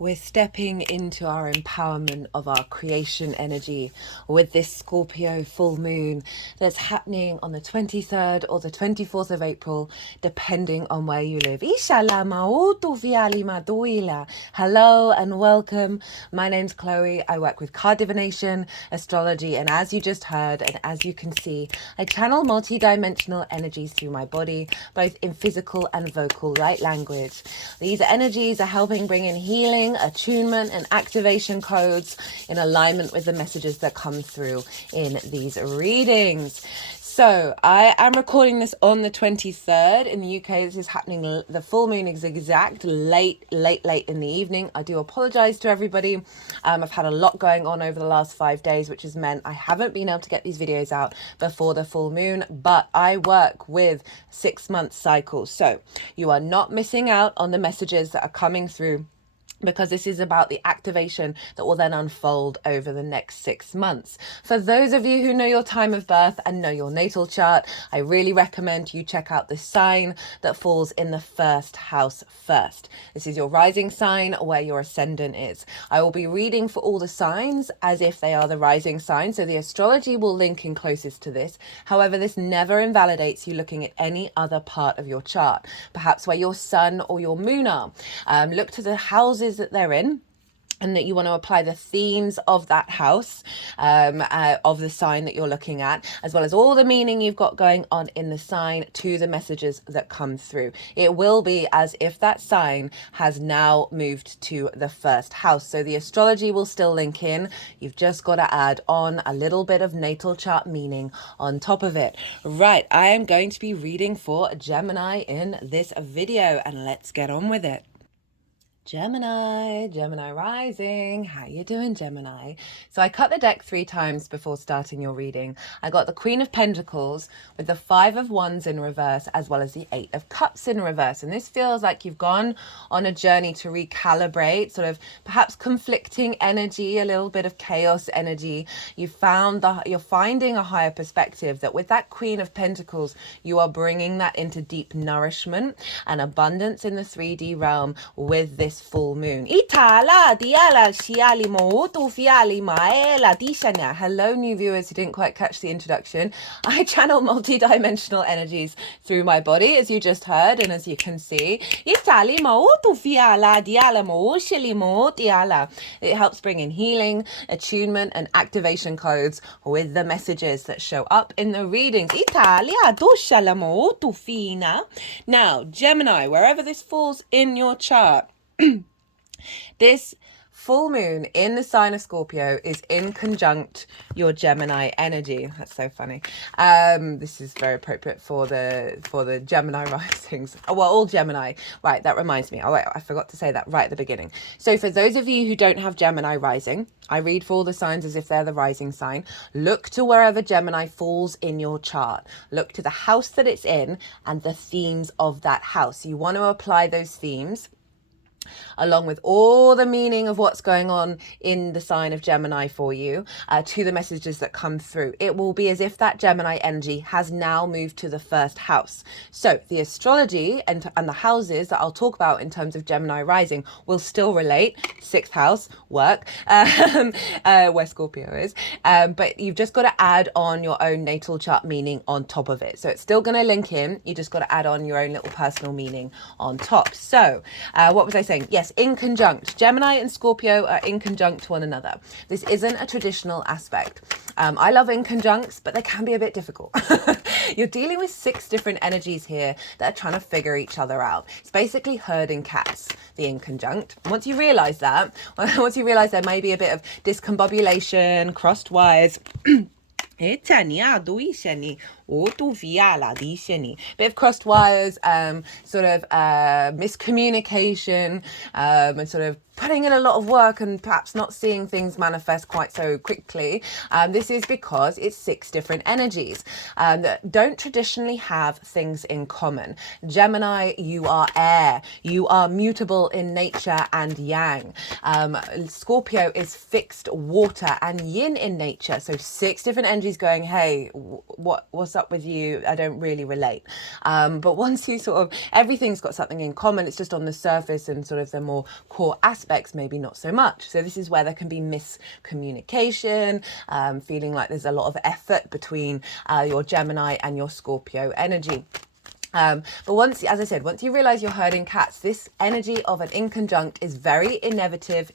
We're stepping into our empowerment of our creation energy with this Scorpio full moon that's happening on the 23rd or the 24th of April, depending on where you live. Hello and welcome. My name's Chloe. I work with card divination, astrology, and as you just heard, and as you can see, I channel multi-dimensional energies through my body, both in physical and vocal light language. These energies are helping bring in healing, attunement and activation codes in alignment with the messages that come through in these readings. So I am recording this on the 23rd in the UK. This is happening, the full moon is exact late in the evening. I do apologize to everybody. I've had a lot going on over the last 5 days, which has meant I haven't been able to get these videos out before the full moon, but I work with 6-month cycles. So you are not missing out on the messages that are coming through, because this is about the activation that will then unfold over the next 6 months. For those of you who know your time of birth and know your natal chart, I really recommend you check out the sign that falls in the first house first. This is your rising sign, where your ascendant is. I will be reading for all the signs as if they are the rising sign, so the astrology will link in closest to this. However, this never invalidates you looking at any other part of your chart, perhaps where your sun or your moon are. Look to the houses that they're in, and that you want to apply the themes of that house, of the sign that you're looking at, as well as all the meaning you've got going on in the sign to the messages that come through. It will be as if that sign has now moved to the first house. So the astrology will still link in. You've just got to add on a little bit of natal chart meaning on top of it. Right, I am going to be reading for Gemini in this video, and let's get on with it. Gemini rising. How you doing, Gemini? So I cut the deck 3 times before starting your reading. I got the Queen of Pentacles with the 5 of Wands in reverse, as well as the 8 of Cups in reverse. And this feels like you've gone on a journey to recalibrate, sort of perhaps conflicting energy, a little bit of chaos energy. You're finding a higher perspective, that with that Queen of Pentacles, you are bringing that into deep nourishment and abundance in the 3D realm with this full moon. Hello, new viewers who didn't quite catch the introduction. I channel multi-dimensional energies through my body, as you just heard, and as you can see. It helps bring in healing, attunement, and activation codes with the messages that show up in the readings. Now, Gemini, wherever this falls in your chart, this full moon in the sign of Scorpio is in conjunct your Gemini energy. That's so funny. This is very appropriate for the Gemini risings. Well, all Gemini. Right, that reminds me. Oh, wait, I forgot to say that right at the beginning. So for those of you who don't have Gemini rising, I read for all the signs as if they're the rising sign. Look to wherever Gemini falls in your chart. Look to the house that it's in and the themes of that house. You want to apply those themes along with all the meaning of what's going on in the sign of Gemini for you, to the messages that come through. It will be as if that Gemini energy has now moved to the first house. So the astrology and the houses that I'll talk about in terms of Gemini rising will still relate. 6th house, work, where Scorpio is. But you've just got to add on your own natal chart meaning on top of it. So it's still going to link in. You just got to add on your own little personal meaning on top. So what was I saying? Yes, in conjunct. Gemini and Scorpio are in conjunct to one another. This isn't a traditional aspect. I love in conjuncts, but they can be a bit difficult. You're dealing with 6 different energies here that are trying to figure each other out. It's basically herding cats, the in conjunct. Once you realize that, once you realize there may be a bit of discombobulation, crossed wires, bit of crossed wires, sort of miscommunication, and sort of putting in a lot of work and perhaps not seeing things manifest quite so quickly. This is because it's 6 different energies that don't traditionally have things in common. Gemini, you are air. You are mutable in nature and yang. Scorpio is fixed water and yin in nature. So 6 different energies going, hey, what's up with you, I don't really relate. But once you sort of, everything's got something in common, it's just on the surface, and sort of the more core aspects, maybe not so much. So this is where there can be miscommunication, feeling like there's a lot of effort between your Gemini and your Scorpio energy. But once, as I said, once you realize you're herding cats, this energy of an inconjunct is very innovative,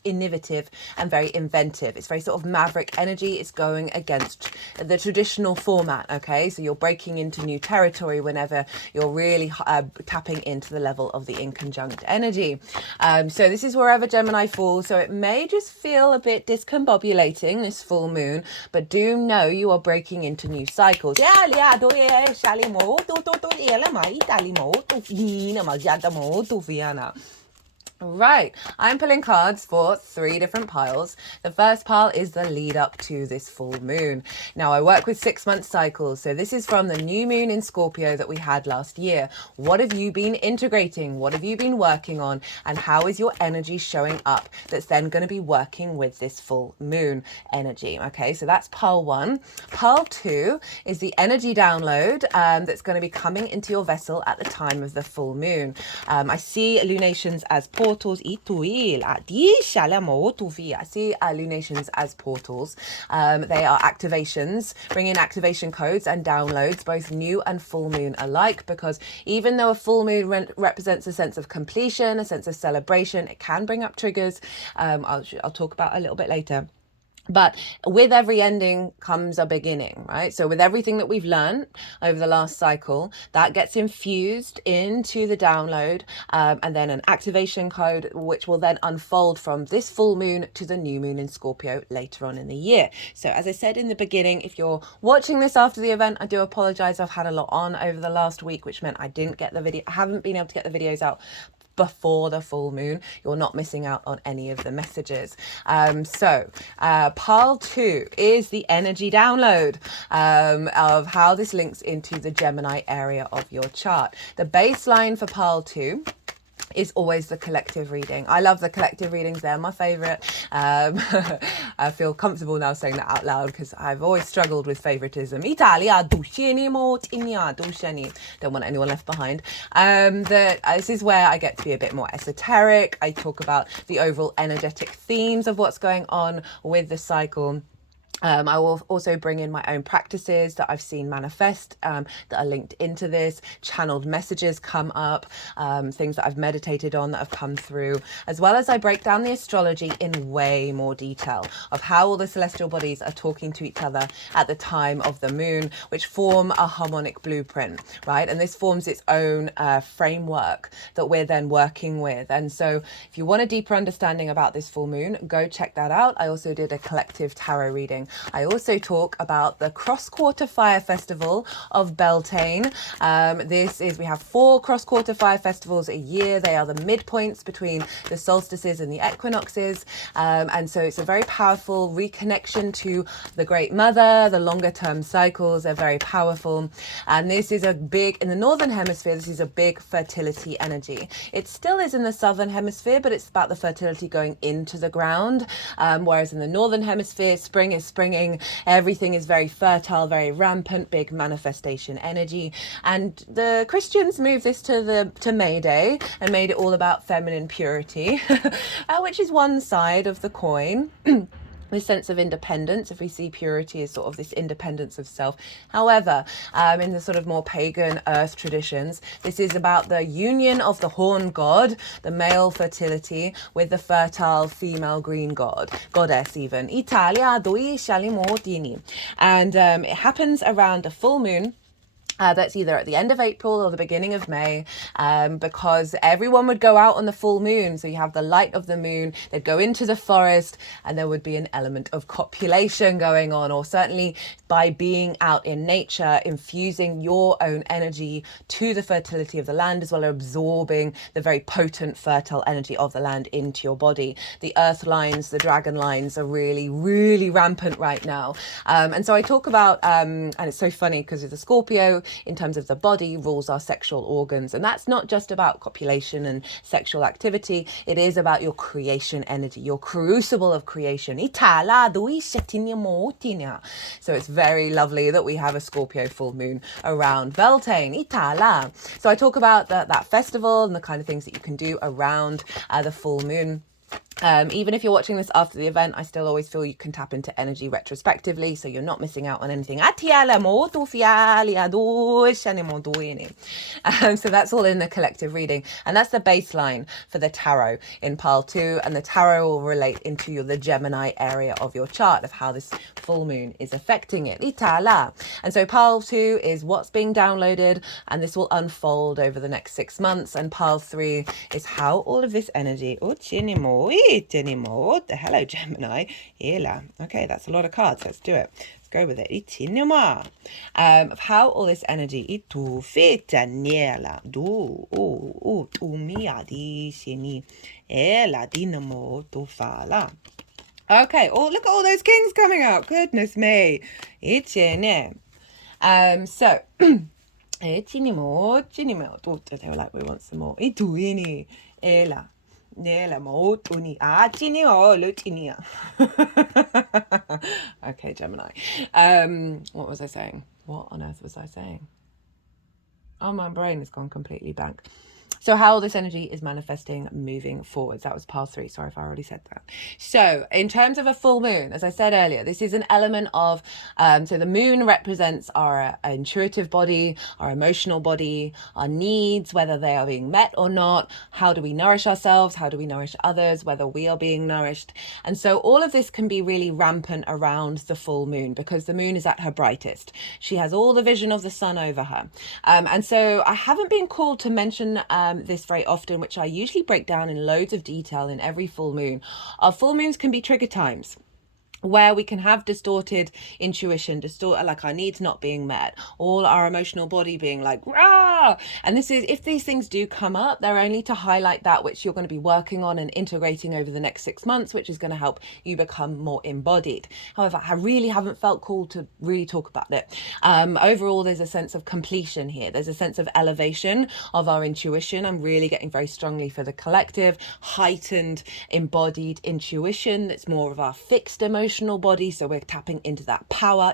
and very inventive. It's very sort of maverick energy. It's going against the traditional format. Okay, so you're breaking into new territory whenever you're really tapping into the level of the inconjunct energy. So this is wherever Gemini falls. So it may just feel a bit discombobulating, this full moon, but do know you are breaking into new cycles. Right, I'm pulling cards for 3 different piles. The first pile is the lead up to this full moon. Now, I work with 6-month cycles, so this is from the new moon in Scorpio that we had last year. What have you been integrating? What have you been working on? And how is your energy showing up that's then going to be working with this full moon energy? Okay, so that's pile 1. Pile 2 is the energy download that's going to be coming into your vessel at the time of the full moon. I see lunations as portals. I see lunations as portals. They are activations, bring in activation codes and downloads, both new and full moon alike, because even though a full moon represents a sense of completion, a sense of celebration, it can bring up triggers. I'll talk about a little bit later. But with every ending comes a beginning, right? So with everything that we've learned over the last cycle, that gets infused into the download, and then an activation code, which will then unfold from this full moon to the new moon in Scorpio later on in the year. So as I said in the beginning, if you're watching this after the event, I do apologize. I've had a lot on over the last week, which meant I haven't been able to get the videos out before the full moon. You're not missing out on any of the messages. Pile 2 is the energy download of how this links into the Gemini area of your chart. The baseline for pile 2 is always the collective reading. I love the collective readings. They're my favorite. I feel comfortable now saying that out loud because I've always struggled with favoritism. Don't want anyone left behind. This is where I get to be a bit more esoteric. I talk about the overall energetic themes of what's going on with the cycle. I will also bring in my own practices that I've seen manifest that are linked into this. Channeled messages come up, things that I've meditated on that have come through, as well as I break down the astrology in way more detail of how all the celestial bodies are talking to each other at the time of the moon, which form a harmonic blueprint, right? And this forms its own framework that we're then working with. And so if you want a deeper understanding about this full moon, go check that out. I also did a collective tarot reading. I also talk about the cross-quarter fire festival of Beltane. We have 4 cross-quarter fire festivals a year. They are the midpoints between the solstices and the equinoxes. And so it's a very powerful reconnection to the Great Mother. The longer term cycles are very powerful. And this is in the Northern Hemisphere, this is a big fertility energy. It still is in the Southern Hemisphere, but it's about the fertility going into the ground. Whereas in the Northern Hemisphere, spring is springing, everything is very fertile, very rampant, big manifestation energy. And the Christians moved this to May Day and made it all about feminine purity, which is one side of the coin. This sense of independence, if we see purity as sort of this independence of self. However, in the sort of more pagan earth traditions, this is about the union of the horn god, the male fertility, with the fertile female green goddess even. Italia doi shalimotini. And it happens around a full moon. That's either at the end of April or the beginning of May, because everyone would go out on the full moon. So you have the light of the moon, they'd go into the forest, and there would be an element of copulation going on, or certainly by being out in nature, infusing your own energy to the fertility of the land, as well as absorbing the very potent fertile energy of the land into your body. The earth lines, the dragon lines are really, really rampant right now. And so I talk about, and it's so funny because with the Scorpio, in terms of the body, rules our sexual organs. And that's not just about copulation and sexual activity. It is about your creation energy, your crucible of creation. So it's very lovely that we have a Scorpio full moon around Beltane. So I talk about that festival and the kind of things that you can do around the full moon. Even if you're watching this after the event, I still always feel you can tap into energy retrospectively, so you're not missing out on anything. So that's all in the collective reading, and that's the baseline for the tarot in pile 2, and the tarot will relate into the Gemini area of your chart of how this full moon is affecting it. And so pile 2 is what's being downloaded, and this will unfold over the next 6 months, and pile 3 is how all of this energy hello Gemini. Okay, that's a lot of cards. Let's do it. Let's go with it. Of how all this energy okay, oh, look at all those kings coming up. Goodness me. So they were like, we want some more. Okay, Gemini. What was I saying? What on earth was I saying? Oh, my brain has gone completely blank. So how all this energy is manifesting moving forwards. That was pile 3. Sorry if I already said that. So in terms of a full moon, as I said earlier, this is an element of, so the moon represents our intuitive body, our emotional body, our needs, whether they are being met or not. How do we nourish ourselves? How do we nourish others? Whether we are being nourished. And so all of this can be really rampant around the full moon because the moon is at her brightest. She has all the vision of the sun over her. And so I haven't been called to mention this very often, which I usually break down in loads of detail in every full moon. Our full moons can be trigger times where we can have distorted intuition, like our needs not being met, all our emotional body being like, rah! And this is, if these things do come up, they're only to highlight that which you're going to be working on and integrating over the next 6 months, which is going to help you become more embodied. However, I really haven't felt called to really talk about it. Overall, there's a sense of completion here. There's a sense of elevation of our intuition. I'm really getting very strongly for the collective, heightened, embodied intuition that's more of our fixed emotion body, so we're tapping into that power.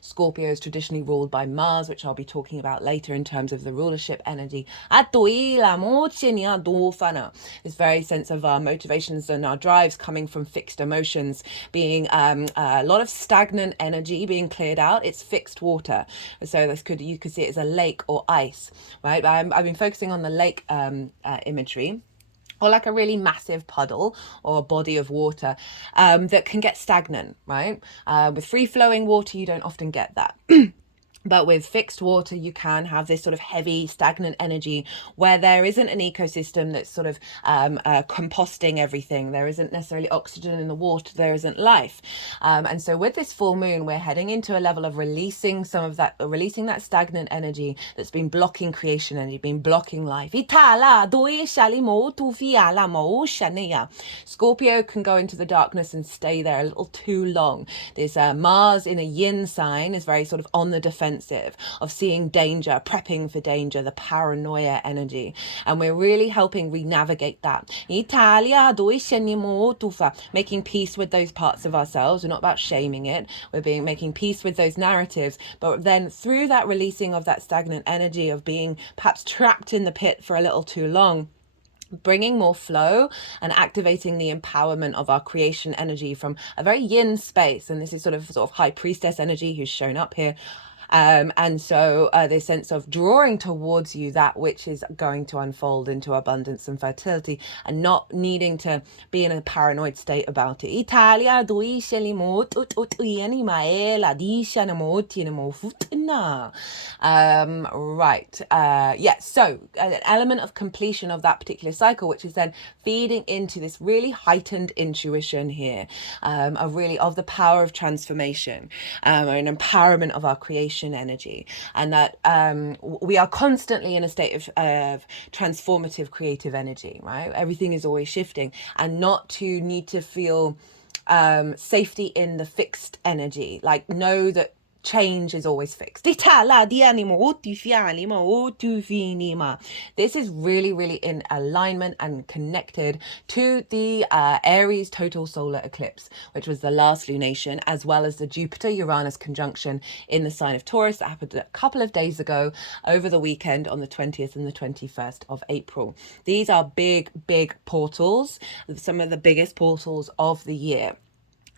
Scorpio is traditionally ruled by Mars, which I'll be talking about later in terms of the rulership energy. This very sense of our motivations and our drives coming from fixed emotions, being a lot of stagnant energy being cleared out. It's fixed water, so you could see it as a lake or ice, right? I've been focusing on the lake imagery, or like a really massive puddle or a body of water that can get stagnant, right? With free-flowing water, you don't often get that. But with fixed water, you can have this sort of heavy, stagnant energy where there isn't an ecosystem that's sort of composting everything. There isn't necessarily oxygen in the water. There isn't life. And so with this full moon, we're heading into a level of releasing that stagnant energy that's been blocking creation energy, been blocking life. Scorpio can go into the darkness and stay there a little too long. This Mars in a yin sign is very sort of on the defense, of seeing danger, prepping for danger, the paranoia energy. And we're really helping re-navigate that. Making peace with those parts of ourselves. We're not about shaming it. We're making peace with those narratives. But then through that releasing of that stagnant energy of being perhaps trapped in the pit for a little too long, bringing more flow and activating the empowerment of our creation energy from a very yin space. And this is sort of high priestess energy who's shown up here. And so this sense of drawing towards you that which is going to unfold into abundance and fertility, and not needing to be in a paranoid state about it. Right. So an element of completion of that particular cycle, which is then feeding into this really heightened intuition here, of the power of transformation, an empowerment of our creation energy, and that we are constantly in a state of transformative creative energy, right? Everything is always shifting, and not to need to feel safety in the fixed energy. Like, know that change is always fixed. This is really, really in alignment and connected to the Aries total solar eclipse, which was the last lunation, as well as the Jupiter-Uranus conjunction in the sign of Taurus that happened a couple of days ago over the weekend on the 20th and the 21st of April. These are big, big portals, some of the biggest portals of the year.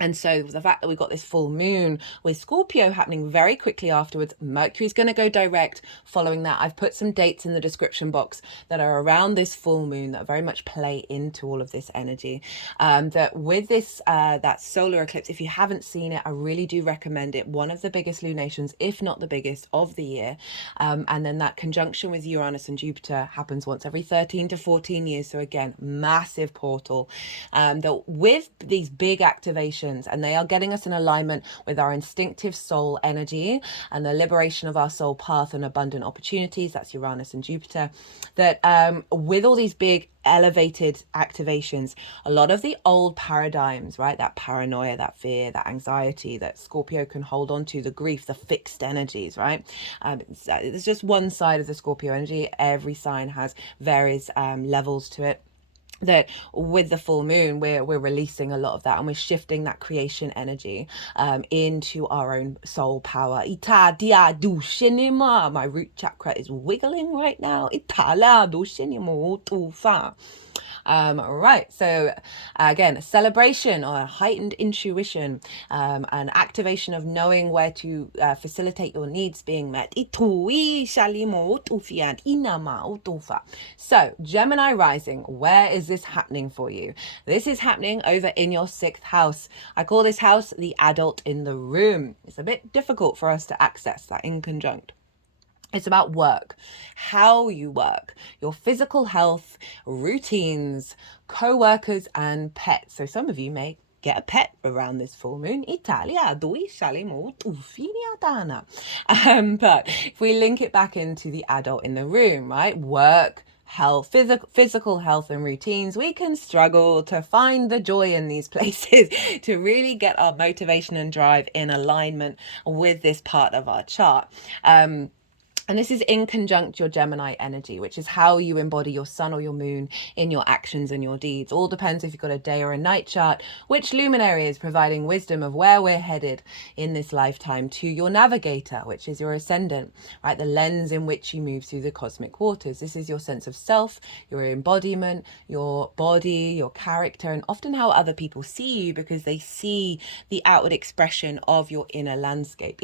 And so the fact that we've got this full moon with Scorpio happening very quickly afterwards, Mercury's going to go direct following that. I've put some dates in the description box that are around this full moon that very much play into all of this energy. That with this, that solar eclipse, if you haven't seen it, I really do recommend it. One of the biggest lunations, if not the biggest of the year. And then that conjunction with Uranus and Jupiter happens once every 13 to 14 years. So again, massive portal. That with these big activations, and they are getting us in alignment with our instinctive soul energy and the liberation of our soul path and abundant opportunities. That's Uranus and Jupiter. That with all these big elevated activations, a lot of the old paradigms, right, that paranoia, that fear, that anxiety that Scorpio can hold on to, the grief, the fixed energies, right, it's just one side of the Scorpio energy. Every sign has various levels to it. That with the full moon we're releasing a lot of that, and we're shifting that creation energy into our own soul power. My root chakra is wiggling right now. Right, so again, a celebration or a heightened intuition, an activation of knowing where to facilitate your needs being met. So Gemini rising, where is this happening for you? This is happening over in your 6th house. I call this house the adult in the room. It's a bit difficult for us to access that in conjunct. It's about work, how you work, your physical health, routines, co-workers and pets. So some of you may get a pet around this full moon. But if we link it back into the adult in the room, right? Work, health, physical health and routines, we can struggle to find the joy in these places to really get our motivation and drive in alignment with this part of our chart. And this is in conjunct your Gemini energy, which is how you embody your sun or your moon in your actions and your deeds. All depends if you've got a day or a night chart, which luminary is providing wisdom of where we're headed in this lifetime, to your navigator, which is your ascendant, right? The lens in which you move through the cosmic waters. This is your sense of self, your embodiment, your body, your character, and often how other people see you because they see the outward expression of your inner landscape.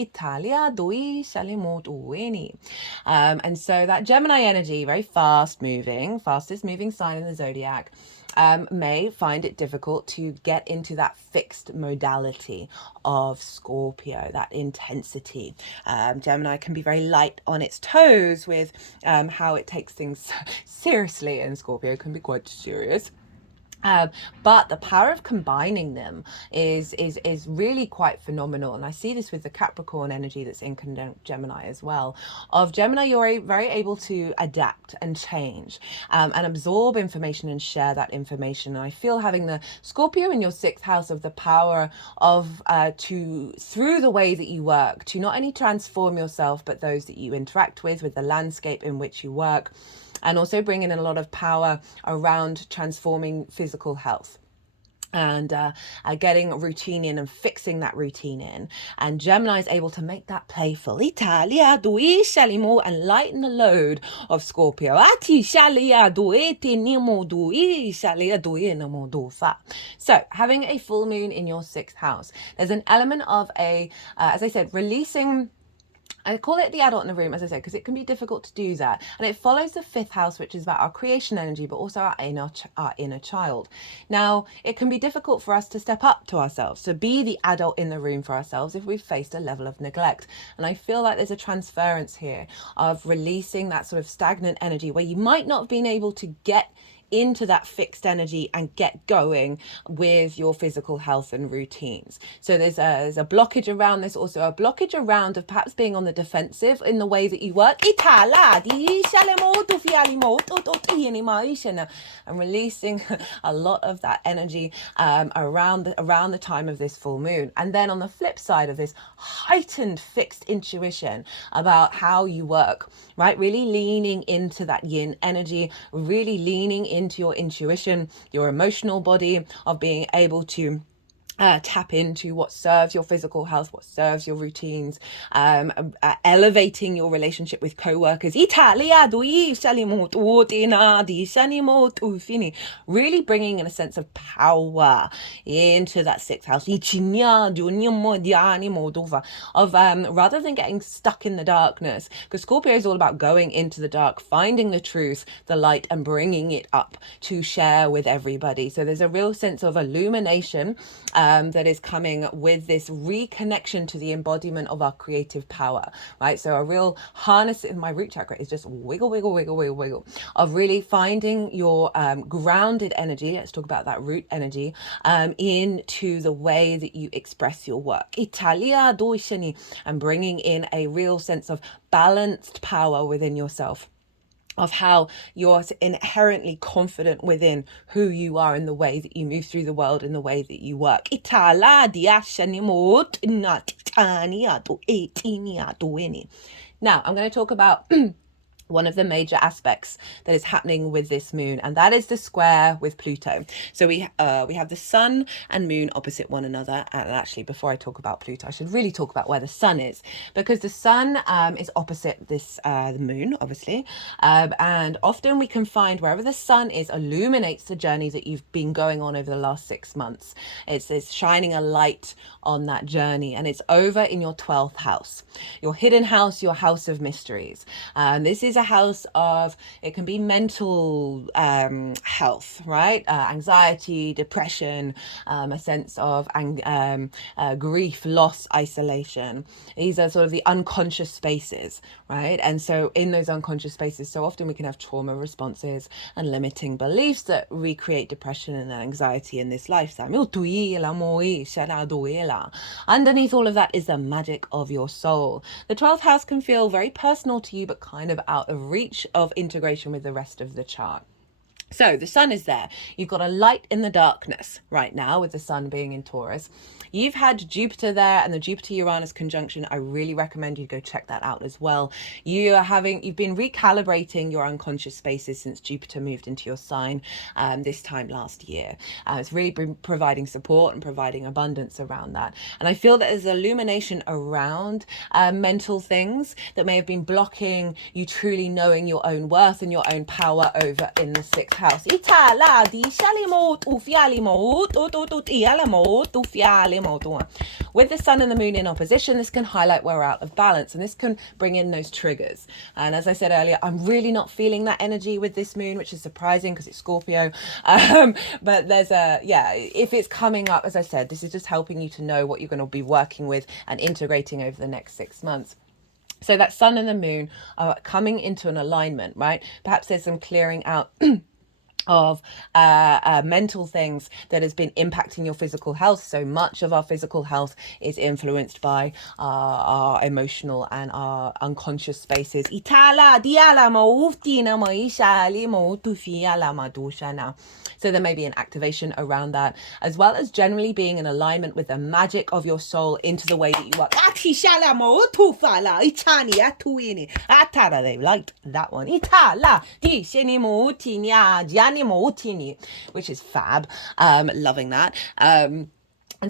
And so that Gemini energy, very fast moving, fastest moving sign in the zodiac, may find it difficult to get into that fixed modality of Scorpio, that intensity. Gemini can be very light on its toes with how it takes things seriously, and Scorpio can be quite serious. But the power of combining them is really quite phenomenal. And I see this with the Capricorn energy that's in conjunct Gemini as well. Of Gemini, you're very able to adapt and change and absorb information and share that information. And I feel having the Scorpio in your 6th house of the power of through the way that you work, to not only transform yourself, but those that you interact with the landscape in which you work. And also bringing in a lot of power around transforming physical health and getting a routine in and fixing that routine in. And Gemini is able to make that playful and lighten the load of Scorpio. So having a full moon in your 6th house, there's an element of as I said, releasing. I call it the adult in the room, as I said, because it can be difficult to do that. And it follows the 5th house, which is about our creation energy, but also our inner child. Now, it can be difficult for us to step up to ourselves, to be the adult in the room for ourselves if we've faced a level of neglect. And I feel like there's a transference here of releasing that sort of stagnant energy where you might not have been able to get into that fixed energy and get going with your physical health and routines. So there's a blockage around this, also a blockage around of perhaps being on the defensive in the way that you work. And releasing a lot of that energy around the time of this full moon. And then on the flip side of this, heightened fixed intuition about how you work, right? Really leaning into that yin energy, really leaning into your intuition, your emotional body, of being able to tap into what serves your physical health, what serves your routines, elevating your relationship with co-workers, really bringing in a sense of power into that sixth house, of rather than getting stuck in the darkness, because Scorpio is all about going into the dark, finding the truth, the light, and bringing it up to share with everybody. So there's a real sense of illumination that is coming with this reconnection to the embodiment of our creative power, right? So a real harness in my root chakra is just wiggle, wiggle, wiggle, wiggle, wiggle, of really finding your grounded energy. Let's talk about that root energy into the way that you express your work. And bringing in a real sense of balanced power within yourself, of how you're inherently confident within who you are in the way that you move through the world, in the way that you work. Now, I'm going to talk about one of the major aspects that is happening with this moon, and that is the square with Pluto. So we have the sun and moon opposite one another. And actually, before I talk about Pluto, I should really talk about where the sun is, because the sun is opposite this the moon, obviously, and often we can find wherever the sun is illuminates the journey that you've been going on over the last 6 months. It's shining a light on that journey, and it's over in your 12th house, your hidden house, your house of mysteries. This is a house of, it can be mental health, right? Anxiety, depression, a sense of grief, loss, isolation. These are sort of the unconscious spaces, right? And so in those unconscious spaces, so often we can have trauma responses and limiting beliefs that recreate depression and anxiety in this lifetime. Underneath all of that is the magic of your soul. The 12th house can feel very personal to you, but kind of out of reach of integration with the rest of the chart. So the sun is there. You've got a light in the darkness right now with the sun being in Taurus. You've had Jupiter there and the Jupiter-Uranus conjunction. I really recommend you go check that out as well. You've been recalibrating your unconscious spaces since Jupiter moved into your sign this time last year. It's really been providing support and providing abundance around that. And I feel that there's illumination around mental things that may have been blocking you truly knowing your own worth and your own power over in the 6th house. With the sun and the moon in opposition, this can highlight where we're out of balance, and this can bring in those triggers. And as I said earlier, I'm really not feeling that energy with this moon, which is surprising because it's Scorpio. But there's if it's coming up, as I said, this is just helping you to know what you're going to be working with and integrating over the next 6 months. So that sun and the moon are coming into an alignment, right? Perhaps there's some clearing out of mental things that has been impacting your physical health. So much of our physical health is influenced by our emotional and our unconscious spaces. So there may be an activation around that, as well as generally being in alignment with the magic of your soul into the way that you work. They liked that one. Which is fab. Loving that. And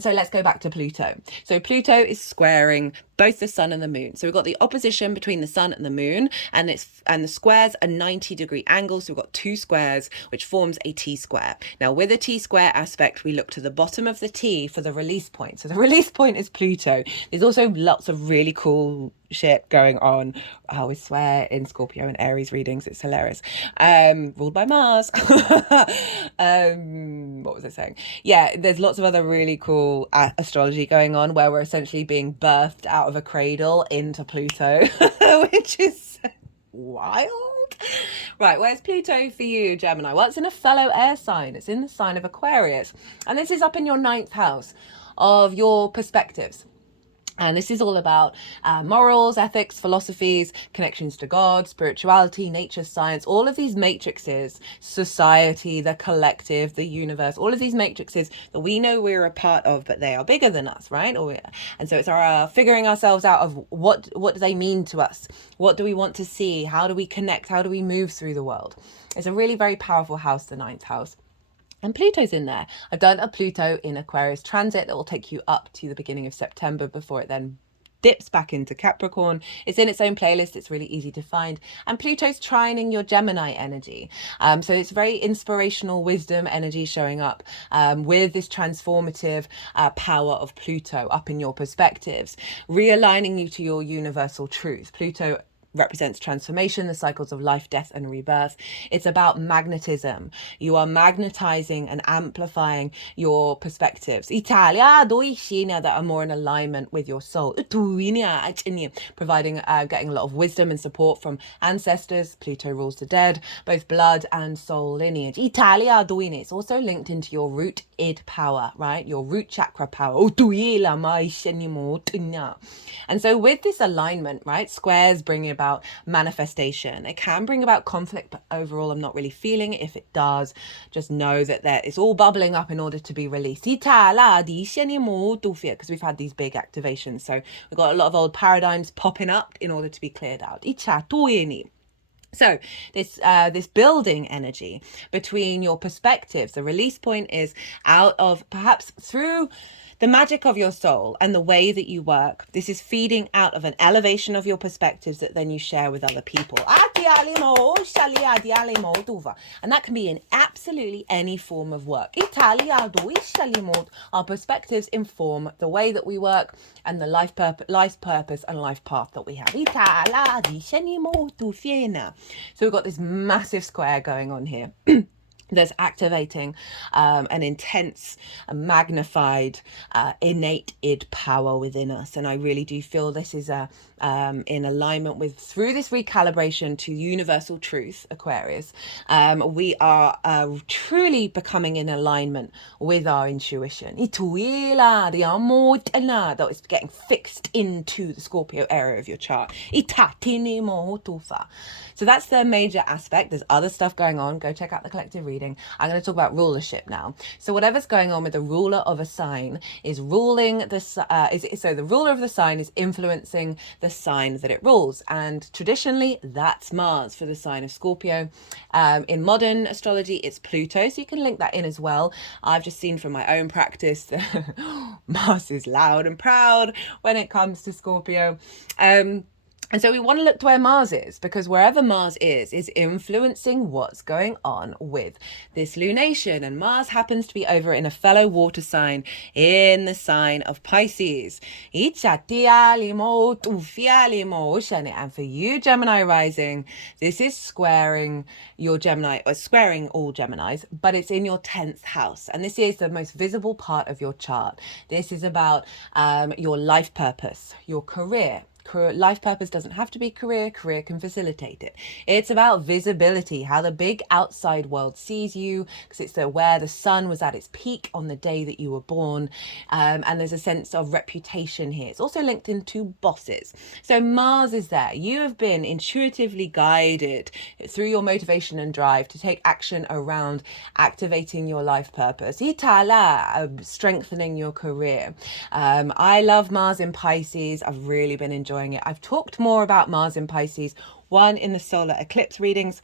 so let's go back to Pluto. So Pluto is squaring both the sun and the moon. So we've got the opposition between the sun and the moon, and the squares are 90-degree angles. So we've got 2 squares, which forms a T-square. Now with a T-square aspect, we look to the bottom of the T for the release point. So the release point is Pluto. There's also lots of really cool shit going on. I always swear in Scorpio and Aries readings, it's hilarious. Ruled by Mars. What was I saying? Yeah, there's lots of other really cool astrology going on where we're essentially being birthed out of a cradle into Pluto, which is wild, Right, where's Pluto for you, Gemini? Well, it's in a fellow air sign. It's in the sign of Aquarius. And this is up in your 9th house of your perspectives. And this is all about morals, ethics, philosophies, connections to God, spirituality, nature, science, all of these matrices, society, the collective, the universe, all of these matrices that we know we're a part of, but they are bigger than us, right? And so it's our figuring ourselves out of what do they mean to us? What do we want to see? How do we connect? How do we move through the world? It's a really very powerful house, the 9th house. And Pluto's in there. I've done a Pluto in Aquarius transit that will take you up to the beginning of September before it then dips back into Capricorn. It's in its own playlist. It's really easy to find. And Pluto's trining your Gemini energy. So it's very inspirational wisdom energy showing up with this transformative power of Pluto up in your perspectives, realigning you to your universal truth. Pluto represents transformation, the cycles of life, death, and rebirth. It's about magnetism. You are magnetizing and amplifying your perspectives. Italia, that are more in alignment with your soul. Providing, getting a lot of wisdom and support from ancestors. Pluto rules the dead, both blood and soul lineage. Italia, it's also linked into your root id power, right? Your root chakra power. And so with this alignment, right, squares bringing about manifestation. It can bring about conflict, but overall I'm not really feeling it. If it does, just know that it's all bubbling up in order to be released. Because we've had these big activations. So we've got a lot of old paradigms popping up in order to be cleared out. So this building energy between your perspectives, the release point is out of perhaps through the magic of your soul and the way that you work. This is feeding out of an elevation of your perspectives that then you share with other people. And that can be in absolutely any form of work. Our perspectives inform the way that we work and the life purpose and life path that we have. So we've got this massive square going on here. That's activating an intense, magnified, innate id power within us. And I really do feel this is in alignment with, through this recalibration to universal truth, Aquarius, we are truly becoming in alignment with our intuition. That is getting fixed into the Scorpio area of your chart. So that's the major aspect. There's other stuff going on. Go check out the collective reading. I'm going to talk about rulership now. So whatever's going on with the ruler of a sign is ruling this. So the ruler of the sign is influencing the sign that it rules, and traditionally that's Mars for the sign of Scorpio. In modern astrology, it's Pluto, so you can link that in as well. I've just seen from my own practice that Mars is loud and proud when it comes to Scorpio. And so we want to look to where Mars is, because wherever Mars is influencing what's going on with this lunation. And Mars happens to be over in a fellow water sign in the sign of Pisces. And for you, Gemini rising, this is squaring your Gemini, or squaring all Geminis, but it's in your 10th house. And this is the most visible part of your chart. This is about your life purpose, your career. Life purpose doesn't have to be career can facilitate it. It's about visibility, how the big outside world sees you, because it's where the sun was at its peak on the day that you were born, and there's a sense of reputation here. It's also linked into bosses. So Mars is there. You have been intuitively guided through your motivation and drive to take action around activating your life purpose, strengthening your career. I love Mars in Pisces. I've really been enjoying it. I've talked more about Mars in Pisces, 1 in the solar eclipse readings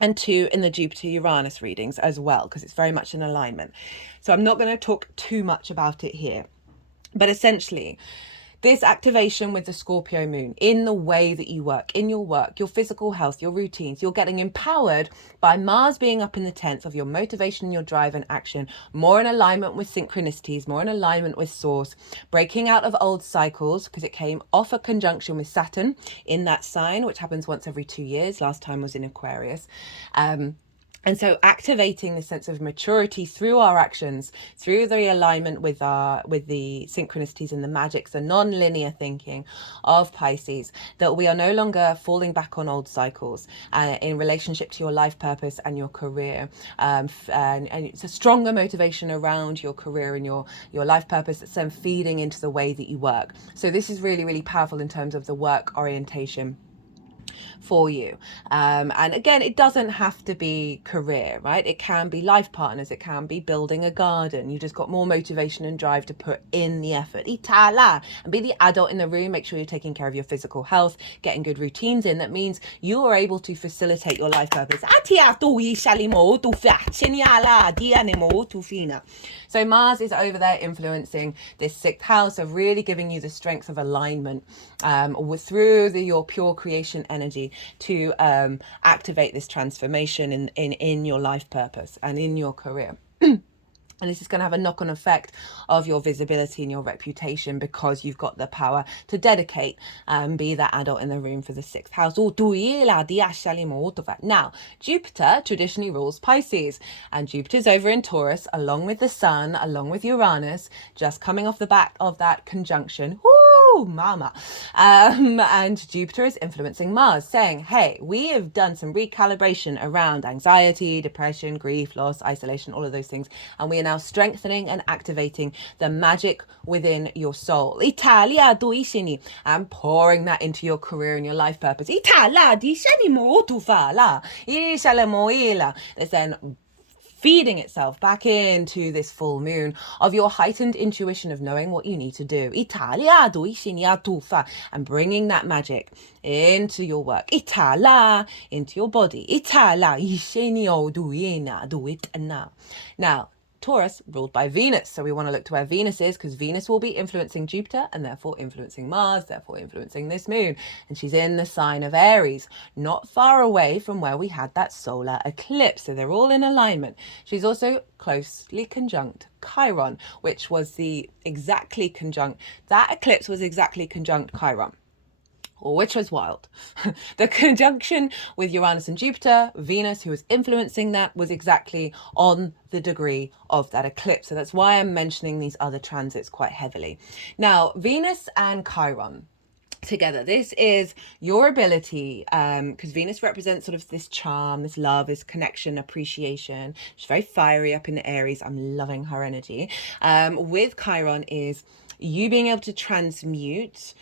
and 2 in the Jupiter Uranus readings as well, because it's very much in alignment. So I'm not going to talk too much about it here, but essentially this activation with the Scorpio moon in the way that you work, in your work, your physical health, your routines, you're getting empowered by Mars being up in the 10th of your motivation, your drive and action, more in alignment with synchronicities, more in alignment with source, breaking out of old cycles, because it came off a conjunction with Saturn in that sign, which happens once every 2 years. Last time was in Aquarius. And so activating the sense of maturity through our actions, through the alignment with the synchronicities and the magics, the non-linear thinking of Pisces, that we are no longer falling back on old cycles in relationship to your life purpose and your career. And it's a stronger motivation around your career and your life purpose that's then feeding into the way that you work. So this is really, really powerful in terms of the work orientation for you. And again, it doesn't have to be career, right? It can be life partners, it can be building a garden. You just got more motivation and drive to put in the effort. Itala, and be the adult in the room. Make sure you're taking care of your physical health, getting good routines in. That means you are able to facilitate your life purpose. So Mars is over there influencing this 6th house of really giving you the strength of alignment through your pure creation energy to activate this transformation in your life purpose and in your career. And this is going to have a knock-on effect of your visibility and your reputation, because you've got the power to dedicate and be that adult in the room for the 6th house. Now, Jupiter traditionally rules Pisces, and Jupiter's over in Taurus, along with the Sun, along with Uranus, just coming off the back of that conjunction. Woo, mama. And Jupiter is influencing Mars, saying, hey, we have done some recalibration around anxiety, depression, grief, loss, isolation, all of those things. And we are now strengthening and activating the magic within your soul. Italia do ishini, and pouring that into your career and your life purpose. Itala di shani mo tu fala. Ishale moila. There's then feeding itself back into this full moon of your heightened intuition of knowing what you need to do. Italia do ishini tufa, and bringing that magic into your work. Itala into your body. Itala ishini o duina, do it now. Now, Taurus ruled by Venus. So we want to look to where Venus is, because Venus will be influencing Jupiter and therefore influencing Mars, therefore influencing this moon. And she's in the sign of Aries, not far away from where we had that solar eclipse. So they're all in alignment. She's also closely conjunct Chiron, which was that eclipse was exactly conjunct Chiron, which was wild. The conjunction with Uranus and Jupiter, Venus, who was influencing that, was exactly on the degree of that eclipse. So that's why I'm mentioning these other transits quite heavily. Now, Venus and Chiron together, this is your ability, because Venus represents sort of this charm, this love, this connection, appreciation. She's very fiery up in the Aries. I'm loving her energy. With Chiron is you being able to transmute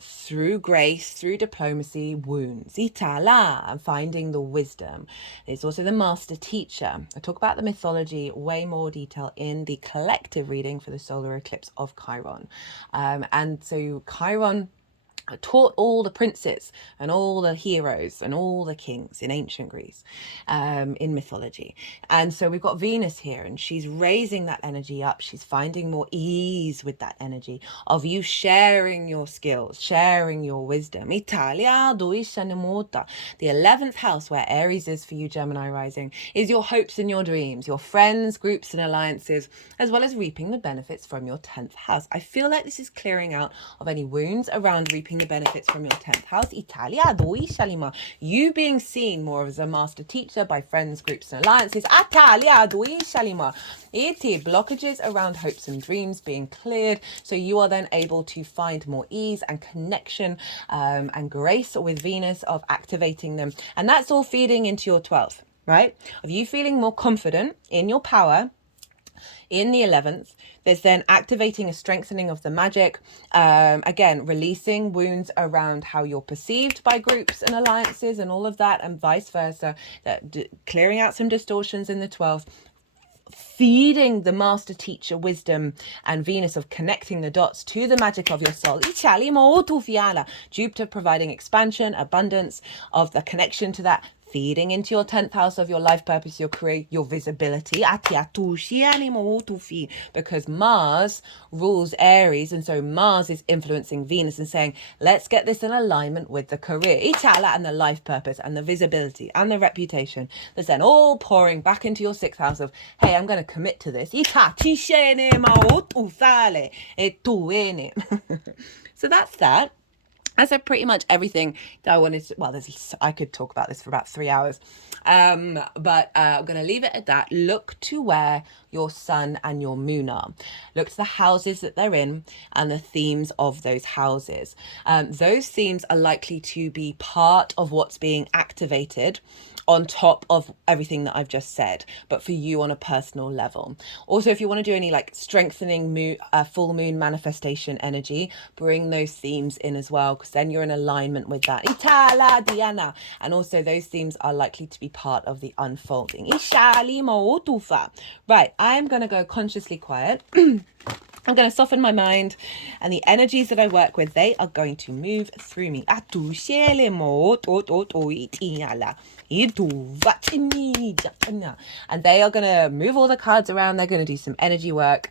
through grace, through diplomacy, wounds. Itala, and finding the wisdom. It's also the master teacher. I talk about the mythology way more detail in the collective reading for the solar eclipse of Chiron. And so Chiron taught all the princes and all the heroes and all the kings in ancient Greece, in mythology. And so we've got Venus here, and she's raising that energy up. She's finding more ease with that energy of you sharing your skills, sharing your wisdom. Italia do ishanemota. The 11th house, where Aries is for you, Gemini rising, is your hopes and your dreams, your friends, groups and alliances, as well as reaping the benefits from your 10th house. I feel like this is clearing out of any wounds around reaping the benefits from your 10th house. Italia do ishalima. You being seen more as a master teacher by friends, groups and alliances. Italia do ishalima. Iti, blockages around hopes and dreams being cleared, so you are then able to find more ease and connection and grace with Venus, of activating them. And that's all feeding into your 12th, right? Of you feeling more confident in your power. In the 11th, there's then activating a strengthening of the magic. Again, releasing wounds around how you're perceived by groups and alliances and all of that, and vice versa. Clearing out some distortions in the 12th. Feeding the master teacher wisdom and Venus of connecting the dots to the magic of your soul. Jupiter providing expansion, abundance of the connection to that, feeding into your 10th house of your life purpose, your career, your visibility. Because Mars rules Aries, and so Mars is influencing Venus and saying, let's get this in alignment with the career. And the life purpose and the visibility and the reputation. That's then all pouring back into your 6th house of, hey, I'm going to commit to this. So that's that. I said pretty much everything that I wanted to. Well, I could talk about this for about 3 hours, but I'm going to leave it at that. Look to where your sun and your moon are. Look to the houses that they're in and the themes of those houses. Those themes are likely to be part of what's being activated on top of everything that I've just said, but for you on a personal level. Also, if you want to do any like strengthening full moon manifestation energy, bring those themes in as well, because then you're in alignment with that. Itala Diana. And also those themes are likely to be part of the unfolding. Right, I'm going to go consciously quiet. I'm going to soften my mind, and the energies that I work with, they are going to move through me. And they are going to move all the cards around. They're going to do some energy work.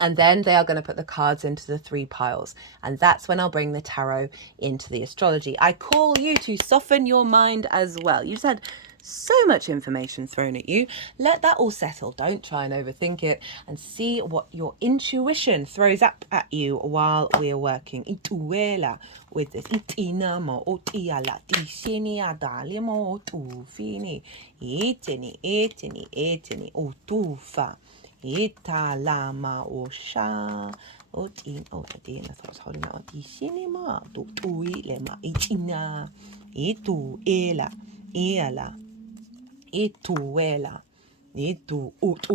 And then they are going to put the cards into the 3 piles. And that's when I'll bring the tarot into the astrology. I call you to soften your mind as well. You've had so much information thrown at you. Let that all settle. Don't try and overthink it, and see what your intuition throws up at you while we're working. Ituela with this. Itinamo otiala tishini adalimo tufini. Etini otufa. Italama osha. Otin otadina. I thought I was holding that on. Tishinima tuilema itina. Ituela. Iala. Ituela. Itu ut.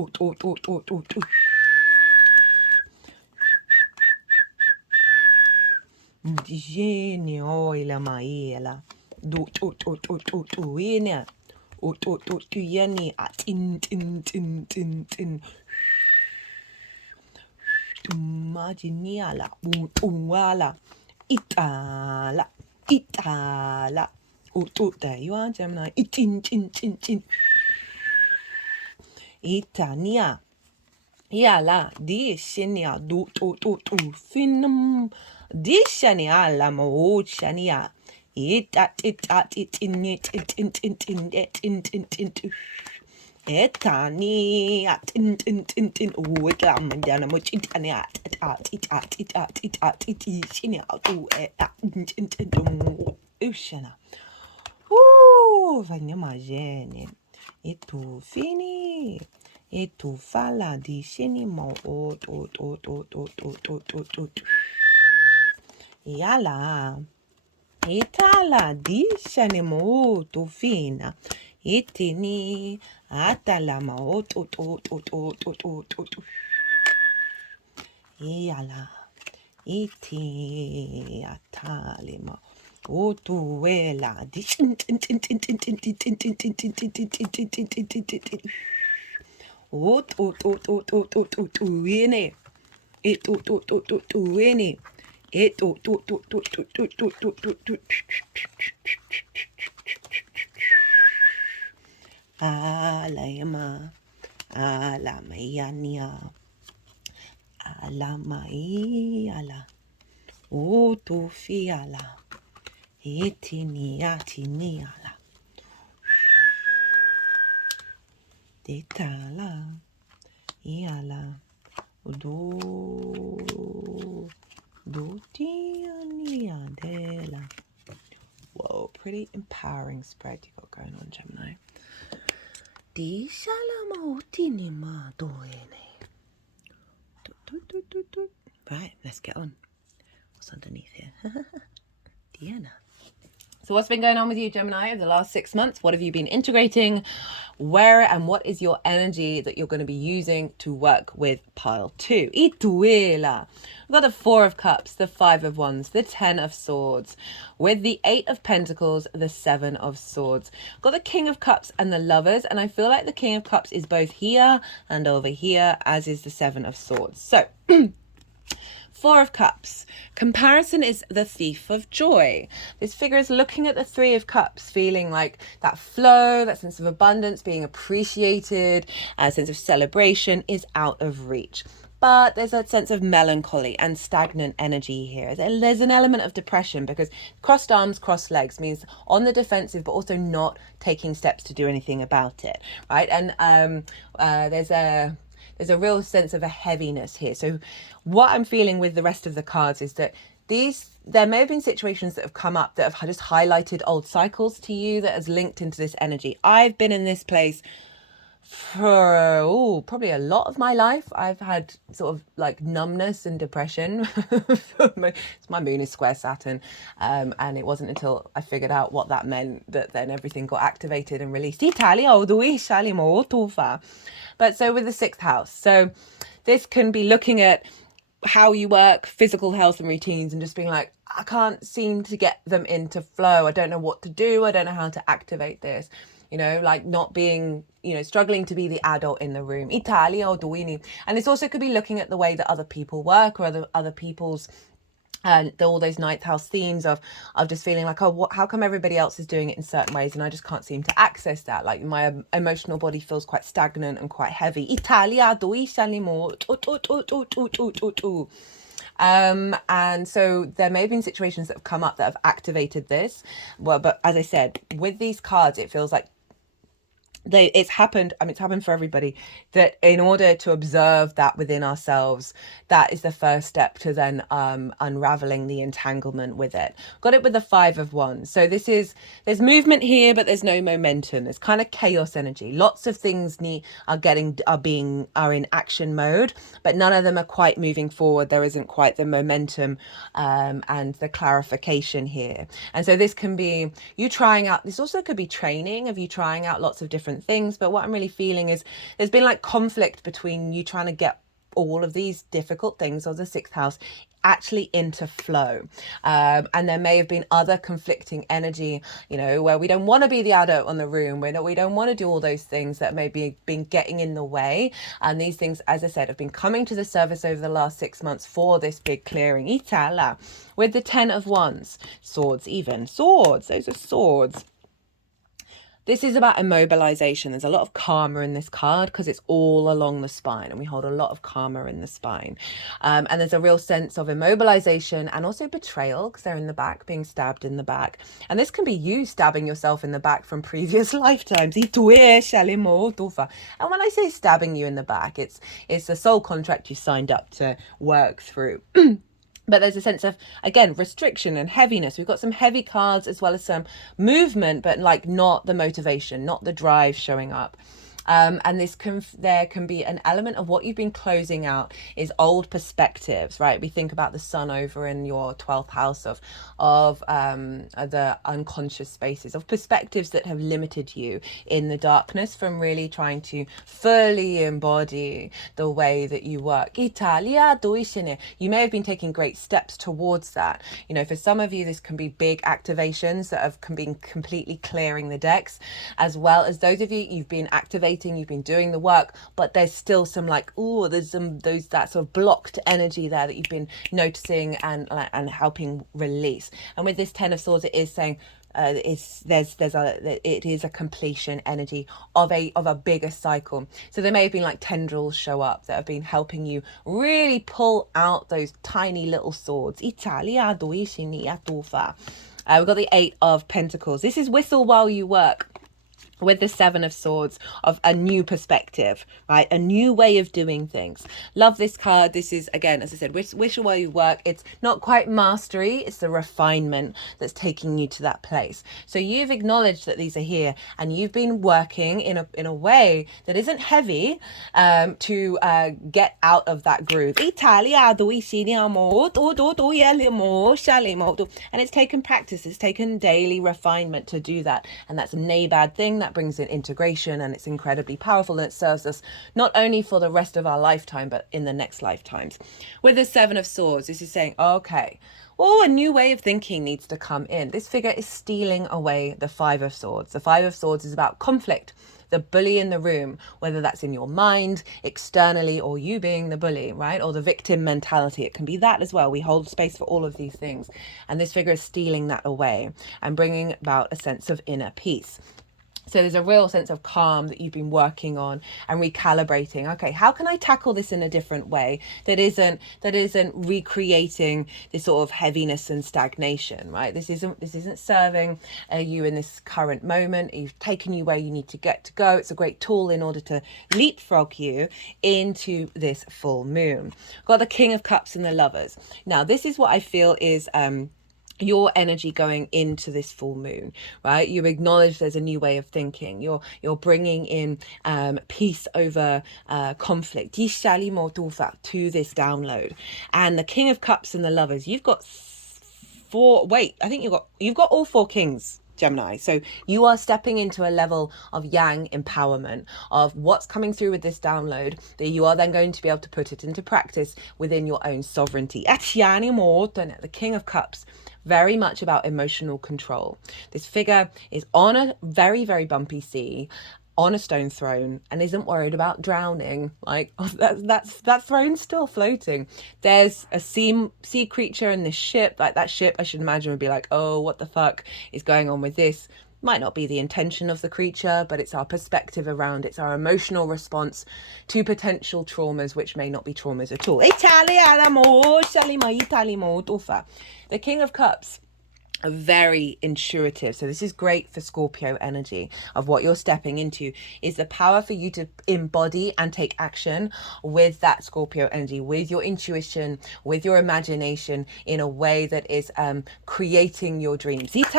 Digene oila maela. Ut uina. Ut yani atin tin. Imaginiala. Uala. Itala. There you are, Gemini. Itin. Itania. Yala. Di shenia. Du finum. Di shenia la mo shania. It in. Etani tin wikam and dana much itani ushana. Ooh, vanyamajene. Itu fini. Itu fala di shinimo ot. Yala. Itala di shanimo to fina. Itini atalama ot. Yala. Iti atalima. Otuela. Wene. Wene. Alayama. Alamayania. Alamayala. Otufiala. Etiniatiniala. Detala. Iala. Dotianiadela. Whoa, pretty empowering spread you got going on, Gemini. Di shalamautinima doene. Right, let's get on. What's underneath here? Diana. So what's been going on with you, Gemini, over the last 6 months? What have you been integrating? Where and what is your energy that you're going to be using to work with pile 2? Ituela. We've got the 4 of Cups, the 5 of Wands, the 10 of Swords, with the 8 of Pentacles, the 7 of Swords. We've got the King of Cups and the Lovers, and I feel like the King of Cups is both here and over here, as is the 7 of Swords. So 4 of Cups. Comparison is the thief of joy. This figure is looking at the 3 of Cups, feeling like that flow, that sense of abundance, being appreciated, a sense of celebration is out of reach. But there's a sense of melancholy and stagnant energy here. There's an element of depression because crossed arms, crossed legs means on the defensive, but also not taking steps to do anything about it, right? And there's a real sense of a heaviness here. So what I'm feeling with the rest of the cards is that there may have been situations that have come up that have just highlighted old cycles to you that has linked into this energy. I've been in this place for probably a lot of my life. I've had sort of like numbness and depression. My moon is square Saturn, and it wasn't until I figured out what that meant that then everything got activated and released. But so with the sixth house, so this can be looking at how you work, physical health and routines, and just being like, I can't seem to get them into flow. I don't know what to do. I don't know how to activate this. You know, like not being, you know, struggling to be the adult in the room. Italia or Duini. And this also could be looking at the way that other people work, or other people's all those ninth house themes of just feeling like, oh, how come everybody else is doing it in certain ways and I just can't seem to access that? Like my emotional body feels quite stagnant and quite heavy. Italia, and so there may have been situations that have come up that have activated this. Well, but as I said, with these cards, it feels like it's happened. I mean, it's happened for everybody, that in order to observe that within ourselves, that is the first step to then unraveling the entanglement with it. Got it with the Five of Wands. So there's movement here, but there's no momentum. There's kind of chaos energy. Lots of things are in action mode, but none of them are quite moving forward. There isn't quite the momentum and the clarification here. And so this can be you trying out. This also could be training of you trying out lots of different things, but what I'm really feeling is there's been like conflict between you trying to get all of these difficult things of the sixth house actually into flow, and there may have been other conflicting energy, you know, where we don't want to be the adult on the room, we don't want to do all those things that may be been getting in the way. And these things, as I said, have been coming to the surface over the last 6 months for this big clearing. Itala with the Ten of Wands, swords, those are swords. This is about immobilization. There's a lot of karma in this card because it's all along the spine, and we hold a lot of karma in the spine. And there's a real sense of immobilization and also betrayal because they're in the back, being stabbed in the back. And this can be you stabbing yourself in the back from previous lifetimes. And when I say stabbing you in the back, it's the soul contract you signed up to work through. But there's a sense of, again, restriction and heaviness. We've got some heavy cards as well as some movement, but like not the motivation, not the drive showing up. And there can be an element of what you've been closing out is old perspectives, right? We think about the sun over in your 12th house of the unconscious spaces, of perspectives that have limited you in the darkness from really trying to fully embody the way that you work. Italia, you may have been taking great steps towards that. You know, for some of you, this can be big activations that have been completely clearing the decks, as well as those of you, you've been activating, you've been doing the work, but there's still some like, there's that sort of blocked energy there that you've been noticing and helping release. And with this Ten of Swords, it is saying it is a completion energy of a bigger cycle. So there may have been like tendrils show up that have been helping you really pull out those tiny little swords. We've got the Eight of Pentacles. This is whistle while you work. With the Seven of Swords, of a new perspective, right? A new way of doing things. Love this card. This is, again, as I said, wish while you work. It's not quite mastery. It's the refinement that's taking you to that place. So you've acknowledged that these are here, and you've been working in a way that isn't heavy to get out of that groove. And it's taken practice. It's taken daily refinement to do that. And that's a bad thing. That brings in integration, and it's incredibly powerful, and it serves us not only for the rest of our lifetime but in the next lifetimes. With the Seven of Swords, this is saying, okay, a new way of thinking needs to come in. This figure is stealing away the Five of Swords. The Five of Swords is about conflict, the bully in the room, whether that's in your mind, externally, or you being the bully, right? Or the victim mentality. It can be that as well. We hold space for all of these things. And this figure is stealing that away and bringing about a sense of inner peace. So there's a real sense of calm that you've been working on and recalibrating. Okay, how can I tackle this in a different way that isn't recreating this sort of heaviness and stagnation, right? This isn't serving you in this current moment. You've taken you where you need to go. It's a great tool in order to leapfrog you into this full moon. Got the King of Cups and the Lovers. Now, this is what I feel is your energy going into this full moon, right? You acknowledge there's a new way of thinking. You're bringing in peace over conflict to this download. And the King of Cups and the Lovers, you've got I think you've got all four kings, Gemini. So you are stepping into a level of yang empowerment, of what's coming through with this download, that you are then going to be able to put it into practice within your own sovereignty. The King of Cups, very much about emotional control. This figure is on a very, very bumpy sea, on a stone throne, and isn't worried about drowning. Like, that throne's still floating. There's a sea creature in this ship. Like, that ship, I should imagine, would be like, oh, what the fuck is going on with this? Might not be the intention of the creature, but it's our perspective around it's our emotional response to potential traumas, which may not be traumas at all. The King of Cups are very intuitive. So this is great for Scorpio energy. Of what you're stepping into is the power for you to embody and take action with that Scorpio energy, with your intuition, with your imagination, in a way that is creating your dreams. With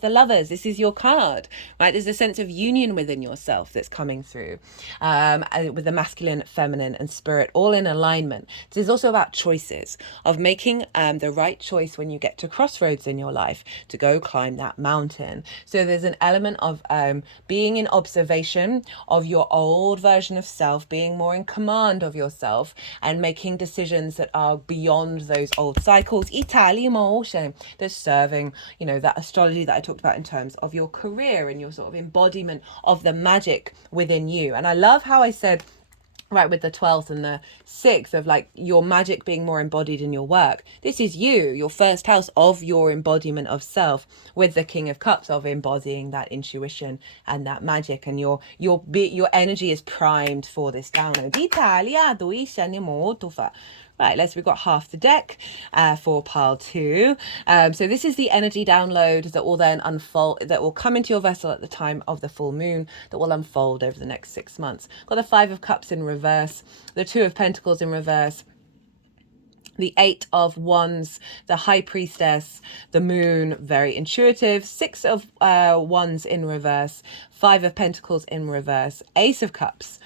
the Lovers, this is your card, right? There's a sense of union within yourself that's coming through, with the masculine, feminine, and spirit all in alignment. This is also about choices, of making the right choice when you get to crossroads in your life to go climb that mountain. So there's an element of being in observation of your old version of self, being more in command of yourself, and making decisions that are beyond those old cycles. That's serving, that astrology that I talked about in terms of your career and your sort of embodiment of the magic within you. And I love how I said, right, with the 12th and the 6th, of like your magic being more embodied in your work. This is your first house of your embodiment of self, with the King of Cups, of embodying that intuition and that magic, and your energy is primed for this download. Right, we've got half the deck for pile 2. So this is the energy download that will then unfold, that will come into your vessel at the time of the full moon, that will unfold over the next 6 months. Got the 5 of Cups in reverse, the 2 of Pentacles in reverse, the 8 of Wands, the High Priestess, the Moon, very intuitive, 6 of Wands in reverse, 5 of Pentacles in reverse, Ace of Cups,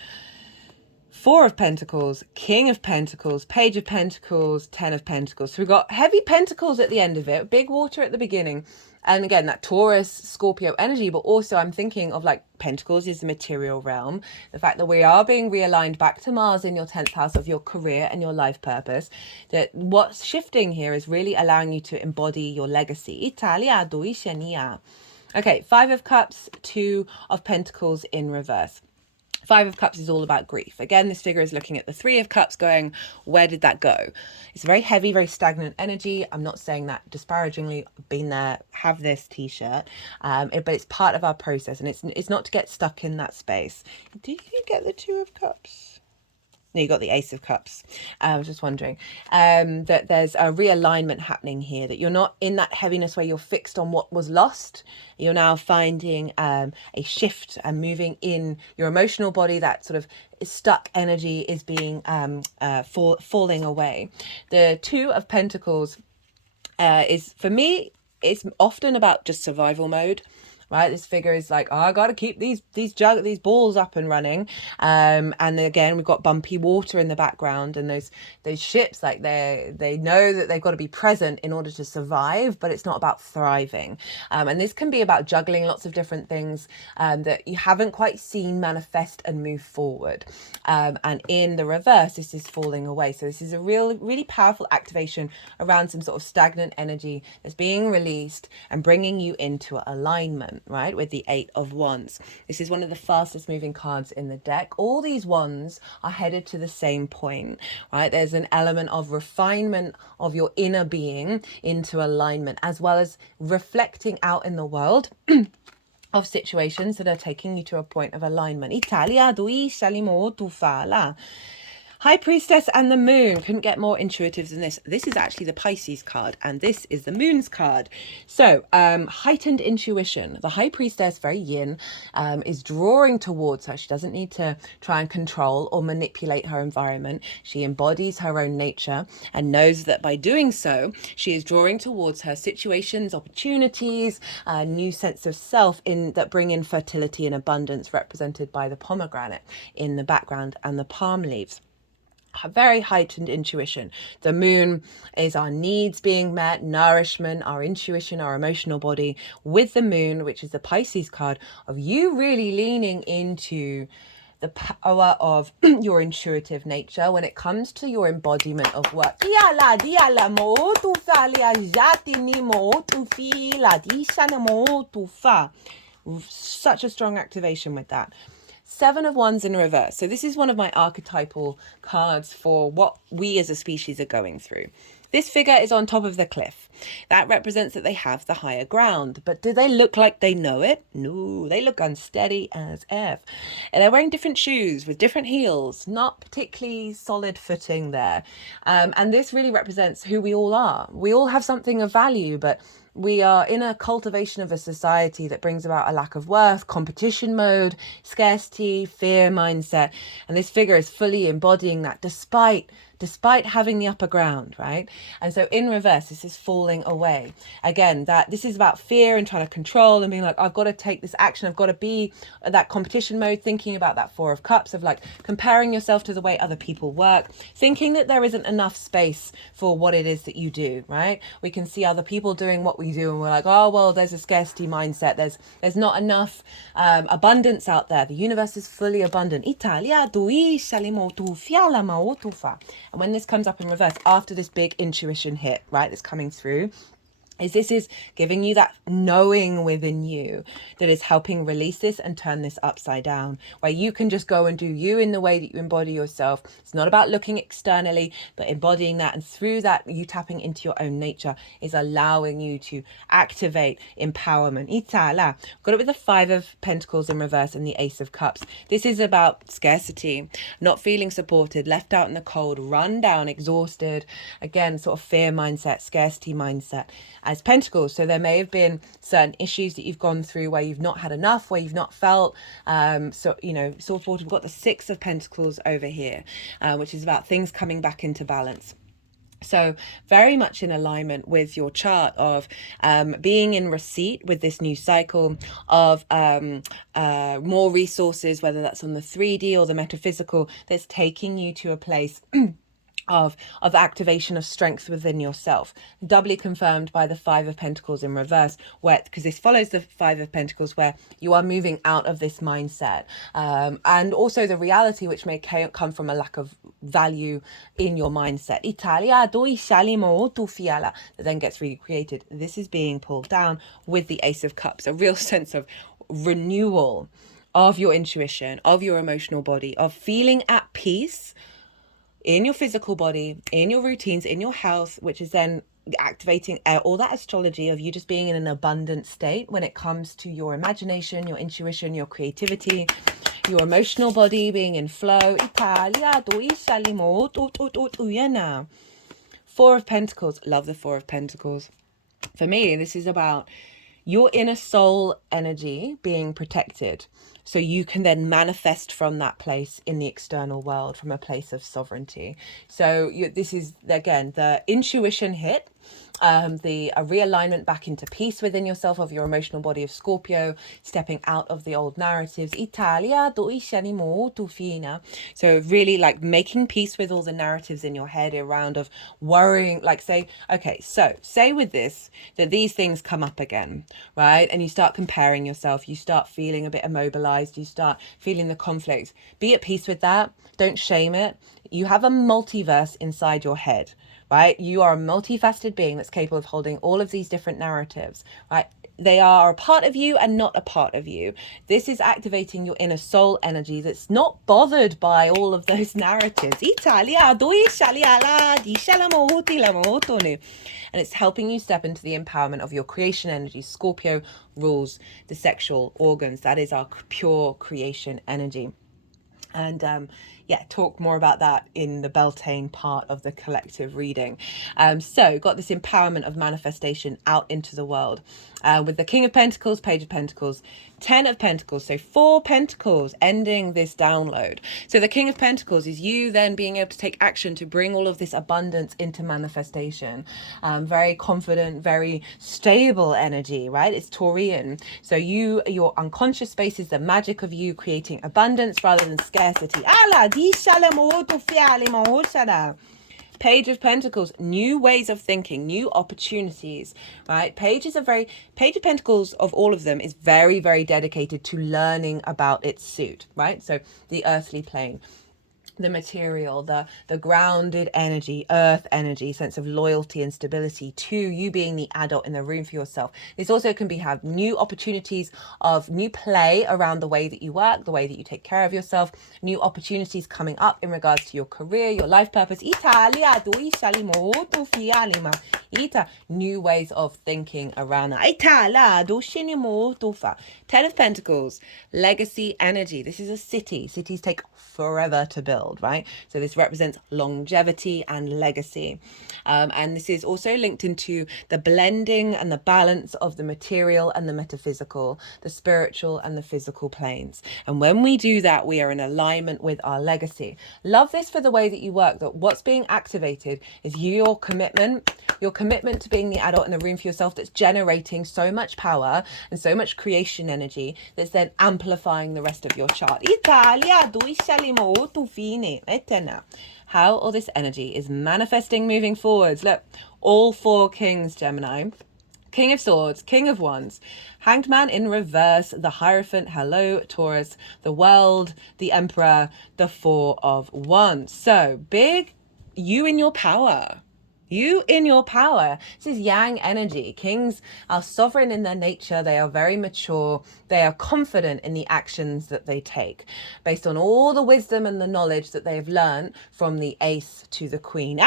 4 of Pentacles, King of Pentacles, Page of Pentacles, 10 of Pentacles. So we've got heavy Pentacles at the end of it, big water at the beginning. And again, that Taurus, Scorpio energy, but also I'm thinking of like Pentacles is the material realm. The fact that we are being realigned back to Mars in your 10th house of your career and your life purpose. That what's shifting here is really allowing you to embody your legacy. Okay, 5 of Cups, 2 of Pentacles in reverse. 5 of Cups is all about grief. Again, this figure is looking at the 3 of Cups going, where did that go? It's very heavy, very stagnant energy. I'm not saying that disparagingly. Been there, have this t-shirt. But it's part of our process, and it's not to get stuck in that space. Did you get the 2 of Cups? No, you got the Ace of Cups. I was just wondering that there's a realignment happening here, that you're not in that heaviness where you're fixed on what was lost. You're now finding a shift and moving in your emotional body. That sort of stuck energy is being falling away. The 2 of Pentacles is, for me, it's often about just survival mode. Right, this figure is like, oh, I got to keep these balls up and running, and again we've got bumpy water in the background, and those ships, like they know that they've got to be present in order to survive, but it's not about thriving. And this can be about juggling lots of different things that you haven't quite seen manifest and move forward. And in the reverse, this is falling away. So this is a really powerful activation around some sort of stagnant energy that's being released and bringing you into alignment. Right, with the 8 of Wands. This is one of the fastest moving cards in the deck. All these wands are headed to the same point, right? There's an element of refinement of your inner being into alignment, as well as reflecting out in the world of situations that are taking you to a point of alignment. Italia, dui salimo tu fala. High Priestess and the Moon. Couldn't get more intuitive than this. This is actually the Pisces card, and this is the Moon's card. So, heightened intuition. The High Priestess, very yin, is drawing towards her. She doesn't need to try and control or manipulate her environment. She embodies her own nature and knows that by doing so, she is drawing towards her situations, opportunities, a new sense of self that bring in fertility and abundance, represented by the pomegranate in the background and the palm leaves. Very heightened intuition. The moon is our needs being met, nourishment, our intuition, our emotional body, with the moon, which is the Pisces card, of you really leaning into the power of your intuitive nature when it comes to your embodiment of work. Such a strong activation with that. Seven of Wands in reverse. So this is one of my archetypal cards for what we as a species are going through. This figure is on top of the cliff. That represents that they have the higher ground. But do they look like they know it? No, they look unsteady as F. And they're wearing different shoes with different heels, not particularly solid footing there. And this really represents who we all are. We all have something of value, but we are in a cultivation of a society that brings about a lack of worth, competition mode, scarcity, fear mindset. And this figure is fully embodying that despite having the upper ground, right? And so in reverse, this is falling away. Again, that this is about fear and trying to control and being like, I've got to take this action. I've got to be that competition mode, thinking about that Four of Cups of like comparing yourself to the way other people work, thinking that there isn't enough space for what it is that you do, right? We can see other people doing what we do and we're like, oh, well, there's a scarcity mindset. There's not enough abundance out there. The universe is fully abundant. Italia, dui salimo tu fiala mautufa. And when this comes up in reverse, after this big intuition hit, right, that's coming through, this is giving you that knowing within you that is helping release this and turn this upside down, where you can just go and do you in the way that you embody yourself. It's not about looking externally, but embodying that. And through that, you tapping into your own nature is allowing you to activate empowerment. Itala. Got it with the Five of Pentacles in reverse and the Ace of Cups. This is about scarcity, not feeling supported, left out in the cold, run down, exhausted. Again, sort of fear mindset, scarcity mindset as Pentacles. So there may have been certain issues that you've gone through where you've not had enough, where you've not felt so, you know, sort of. We've got the Six of Pentacles over here, which is about things coming back into balance. So very much in alignment with your chart of being in receipt with this new cycle of more resources, whether that's on the 3D or the metaphysical, that's taking you to a place of activation of strength within yourself, doubly confirmed by the Five of Pentacles in reverse, where, because this follows the Five of Pentacles, where you are moving out of this mindset, and also the reality which may come from a lack of value in your mindset. Italia doi salimo tu fiala, that then gets recreated. This is being pulled down with the Ace of Cups, a real sense of renewal of your intuition, of your emotional body, of feeling at peace in your physical body, in your routines, in your health, which is then activating all that astrology of you just being in an abundant state when it comes to your imagination, your intuition, your creativity, your emotional body being in flow. Four of Pentacles. Love the Four of Pentacles. For me, this is about your inner soul energy being protected, so you can then manifest from that place in the external world, from a place of sovereignty. So this is, again, the intuition hit, the realignment back into peace within yourself of your emotional body of Scorpio, stepping out of the old narratives. Italia doi shanimo tu fina. So really like making peace with all the narratives in your head around of worrying, like say with this, that these things come up again, right? And you start comparing yourself, you start feeling a bit immobilized, you start feeling the conflict. Be at peace with that. Don't shame it. You have a multiverse inside your head, right? You are a multifaceted being that's capable of holding all of these different narratives, right? They are a part of you and not a part of you. This is activating your inner soul energy that's not bothered by all of those narratives. And it's helping you step into the empowerment of your creation energy. Scorpio rules the sexual organs. That is our pure creation energy. And yeah, talk more about that in the Beltane part of the collective reading. So got this empowerment of manifestation out into the world with the King of Pentacles, Page of Pentacles, 10 of Pentacles, so 4 Pentacles ending this download. So the King of Pentacles is you then being able to take action to bring all of this abundance into manifestation. Very confident, very stable energy, right? It's Taurian. So your unconscious space is the magic of you creating abundance rather than scarcity. Page of Pentacles, new ways of thinking, new opportunities, right? Page of Pentacles, of all of them, is very, very dedicated to learning about its suit, right? So the earthly plane, the material, the grounded energy, earth energy, sense of loyalty and stability to you being the adult in the room for yourself. This also can have new opportunities of new play around the way that you work, the way that you take care of yourself, new opportunities coming up in regards to your career, your life purpose. New ways of thinking around that. 10 of Pentacles, legacy energy. This is a city. Cities take forever to build, right? So this represents longevity and legacy. And this is also linked into the blending and the balance of the material and the metaphysical, the spiritual and the physical planes. And when we do that, we are in alignment with our legacy. Love this for the way that you work, that what's being activated is your commitment to being the adult in the room for yourself that's generating so much power and so much creation energy that's then amplifying the rest of your chart. How all this energy is manifesting moving forwards. Look, all 4 kings, Gemini. King of Swords, King of Wands, Hanged Man in reverse, the Hierophant, hello, Taurus, the World, the Emperor, the 4 of Wands. So big, you in your power. You in your power. This is yang energy. Kings are sovereign in their nature. They are very mature. They are confident in the actions that they take based on all the wisdom and the knowledge that they have learned from the ace to the queen.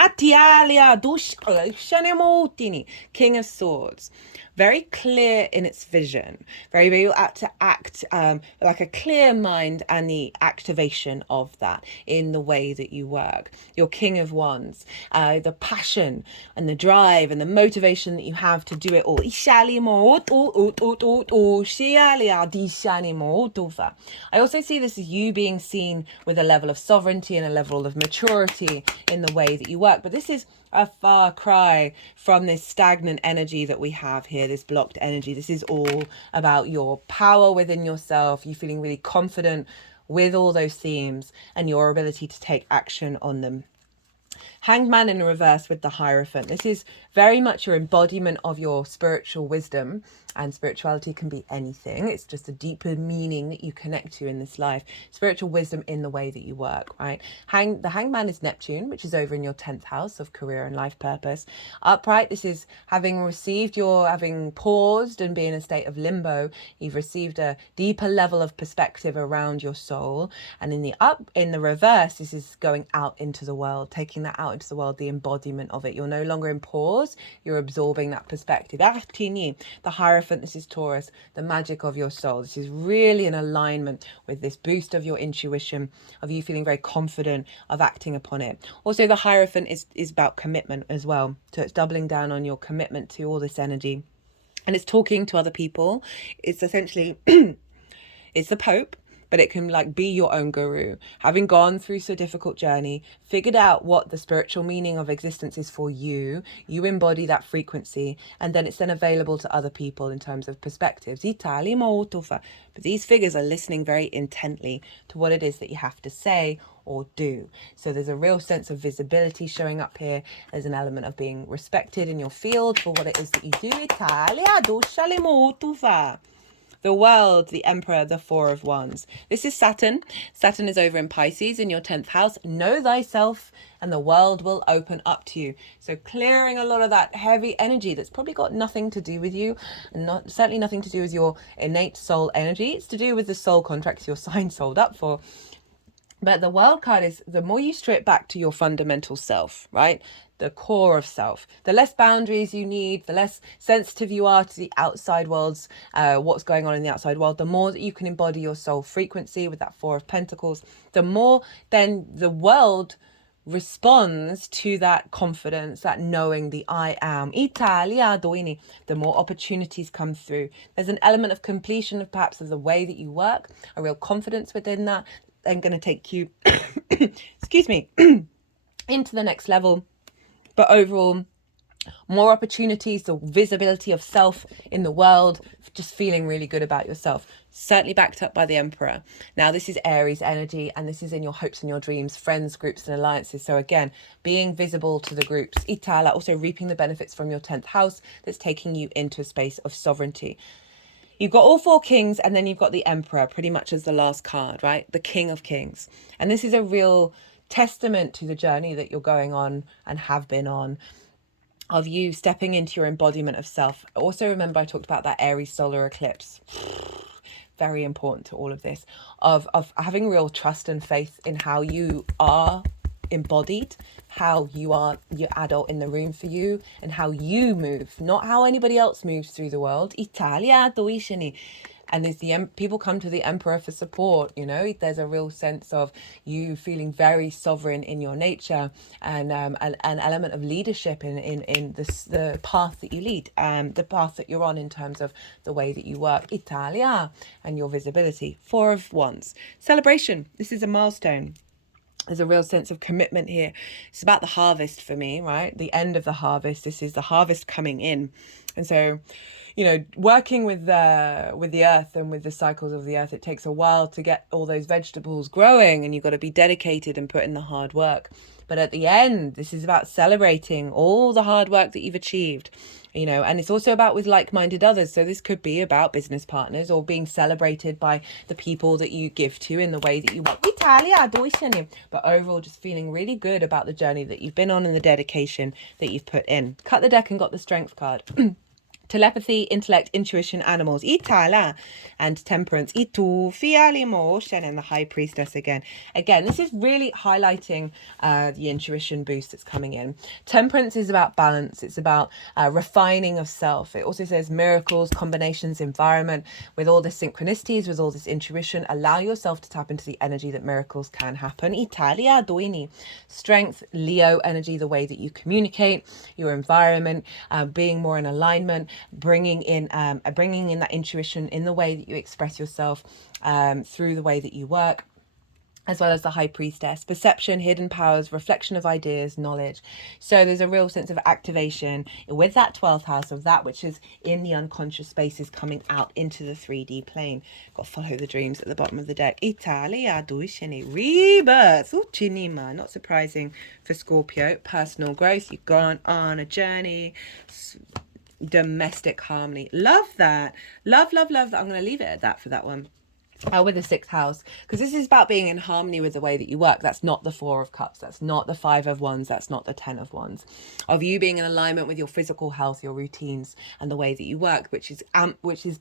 King of Swords. Very clear in its vision. Very, very apt to act like a clear mind and the activation of that in the way that you work. Your King of Wands. The passion and the drive and the motivation that you have to do it all. I also see this as you being seen with a level of sovereignty and a level of maturity in the way that you work. But this is a far cry from this stagnant energy that we have here, this blocked energy. This is all about your power within yourself, you feeling really confident with all those themes and your ability to take action on them. Hanged Man in reverse with the Hierophant. This is very much your embodiment of your spiritual wisdom, and spirituality can be anything. It's just a deeper meaning that you connect to in this life. Spiritual wisdom in the way that you work, right? The Hanged Man is Neptune, which is over in your 10th house of career and life purpose. Upright, this is having paused and be in a state of limbo. You've received a deeper level of perspective around your soul. And in the reverse, this is going out into the world, taking that out into the world, the embodiment of it. You're no longer in pause, you're absorbing that perspective. The Hierophant, this is Taurus, the magic of your soul. This is really in alignment with this boost of your intuition, of you feeling very confident of acting upon it. Also, the Hierophant is about commitment as well. So it's doubling down on your commitment to all this energy. And it's talking to other people. It's essentially, it's the Pope, but it can be your own guru. Having gone through so difficult journey, figured out what the spiritual meaning of existence is for you, you embody that frequency, and then it's then available to other people in terms of perspectives. But these figures are listening very intently to what it is that you have to say or do. So there's a real sense of visibility showing up here. There's an element of being respected in your field for what it is that you do. The World, the Emperor, the Four of Wands. This is Saturn. Saturn is over in Pisces in your 10th house. Know thyself and the world will open up to you. So clearing a lot of that heavy energy that's probably got nothing to do with you, and certainly nothing to do with your innate soul energy. It's to do with the soul contracts your sign sold up for. But the World card is the more you strip back to your fundamental self, right? The core of self, the less boundaries you need, the less sensitive you are to the outside world's, what's going on in the outside world, the more that you can embody your soul frequency with that Four of Pentacles, the more then the world responds to that confidence, that knowing, the I am. Italia doini. The more opportunities come through. There's an element of completion of perhaps of the way that you work, a real confidence within that. I'm going to take you, excuse me, into the next level. But overall, more opportunities, the visibility of self in the world, just feeling really good about yourself. Certainly backed up by the Emperor. Now, this is Aries energy, and this is in your hopes and your dreams, friends, groups, and alliances. So again, being visible to the groups. Itala, also reaping the benefits from your 10th house that's taking you into a space of sovereignty. You've got all four kings, and then you've got the Emperor pretty much as the last card, right? The King of Kings. And this is a real testament to the journey that you're going on and have been on, of you stepping into your embodiment of self. Also, remember I talked about that Aries solar eclipse. Very important to all of this, of having real trust and faith in how you are embodied, how you are your adult in the room for you, and how you move, not how anybody else moves through the world. Italia doishini. And as the people come to the Emperor for support, you know, there's a real sense of you feeling very sovereign in your nature, and an element of leadership in the path that you lead, the path that you're on in terms of the way that you work. Italia, and your visibility. Four of Wands. Celebration. This is a milestone. There's a real sense of commitment here. It's about the harvest for me, right? The end of the harvest. This is the harvest coming in. And so, you know, working with the earth and with the cycles of the earth, it takes a while to get all those vegetables growing, and you've got to be dedicated and put in the hard work. But at the end, this is about celebrating all the hard work that you've achieved, you know, and it's also about with like-minded others. So this could be about business partners or being celebrated by the people that you give to in the way that you want. Italia, but overall, just feeling really good about the journey that you've been on and the dedication that you've put in. Cut the deck and got the Strength card. Telepathy, intellect, intuition, animals, Itala, and temperance, Itu, Fiali, motion, and the High Priestess again. Again, this is really highlighting the intuition boost that's coming in. Temperance is about balance. It's about refining of self. It also says miracles, combinations, environment. With all the synchronicities, with all this intuition, allow yourself to tap into the energy that miracles can happen. Italia, Doini. Strength, Leo energy, the way that you communicate, your environment, being more in alignment, bringing in that intuition in the way that you express yourself, through the way that you work, as well as the High Priestess, perception, hidden powers, reflection of ideas, knowledge. So there's a real sense of activation with that 12th house of that which is in the unconscious spaces coming out into the 3D plane. Got to follow the dreams at the bottom of the deck. Italia duishini, rebirth. Uchinima, not surprising for Scorpio. Personal growth, you've gone on a journey. Domestic harmony. Love that. Love that. I'm going to leave it at that for that one. With the 6th house, because this is about being in harmony with the way that you work. That's not the 4 of Cups, that's not the 5 of Wands, that's not the 10 of Wands. Of you being in alignment with your physical health, your routines, and the way that you work, which is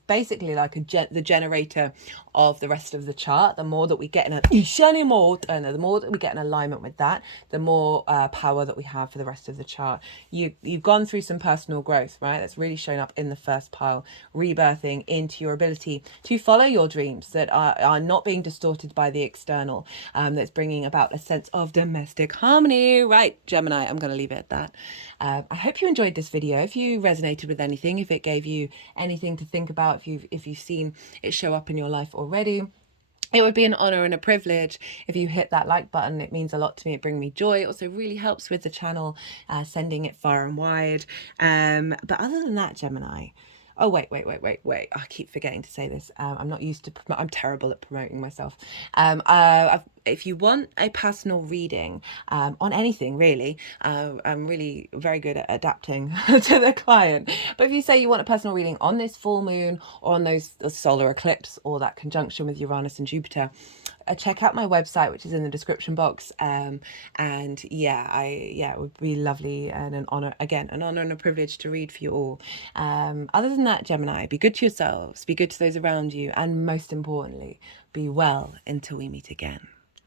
basically like the generator of the rest of the chart. The more that we get in the more that we get in alignment with that, the more power that we have for the rest of the chart. You've gone through some personal growth, right? That's really shown up in the first pile, rebirthing into your ability to follow your dreams that are not being distorted by the external, that's bringing about a sense of domestic harmony, right? Gemini, I'm going to leave it at that. I hope you enjoyed this video. If you resonated with anything, if it gave you anything to think about, if you've seen it show up in your life already, it would be an honor and a privilege if you hit that like button. It means a lot to me. It brings me joy. It also really helps with the channel, sending it far and wide. But other than that, Gemini, oh, wait. I keep forgetting to say this. I'm not used to I'm terrible at promoting myself. if you want a personal reading on anything really, I'm really very good at adapting to the client. But if you say you want a personal reading on this full moon or on those the solar eclipse or that conjunction with Uranus and Jupiter, check out my website, which is in the description box. And yeah, it would be lovely and an honor, again, an honor and a privilege to read for you all. Other than that, Gemini, be good to yourselves, be good to those around you, and most importantly, be well until we meet again.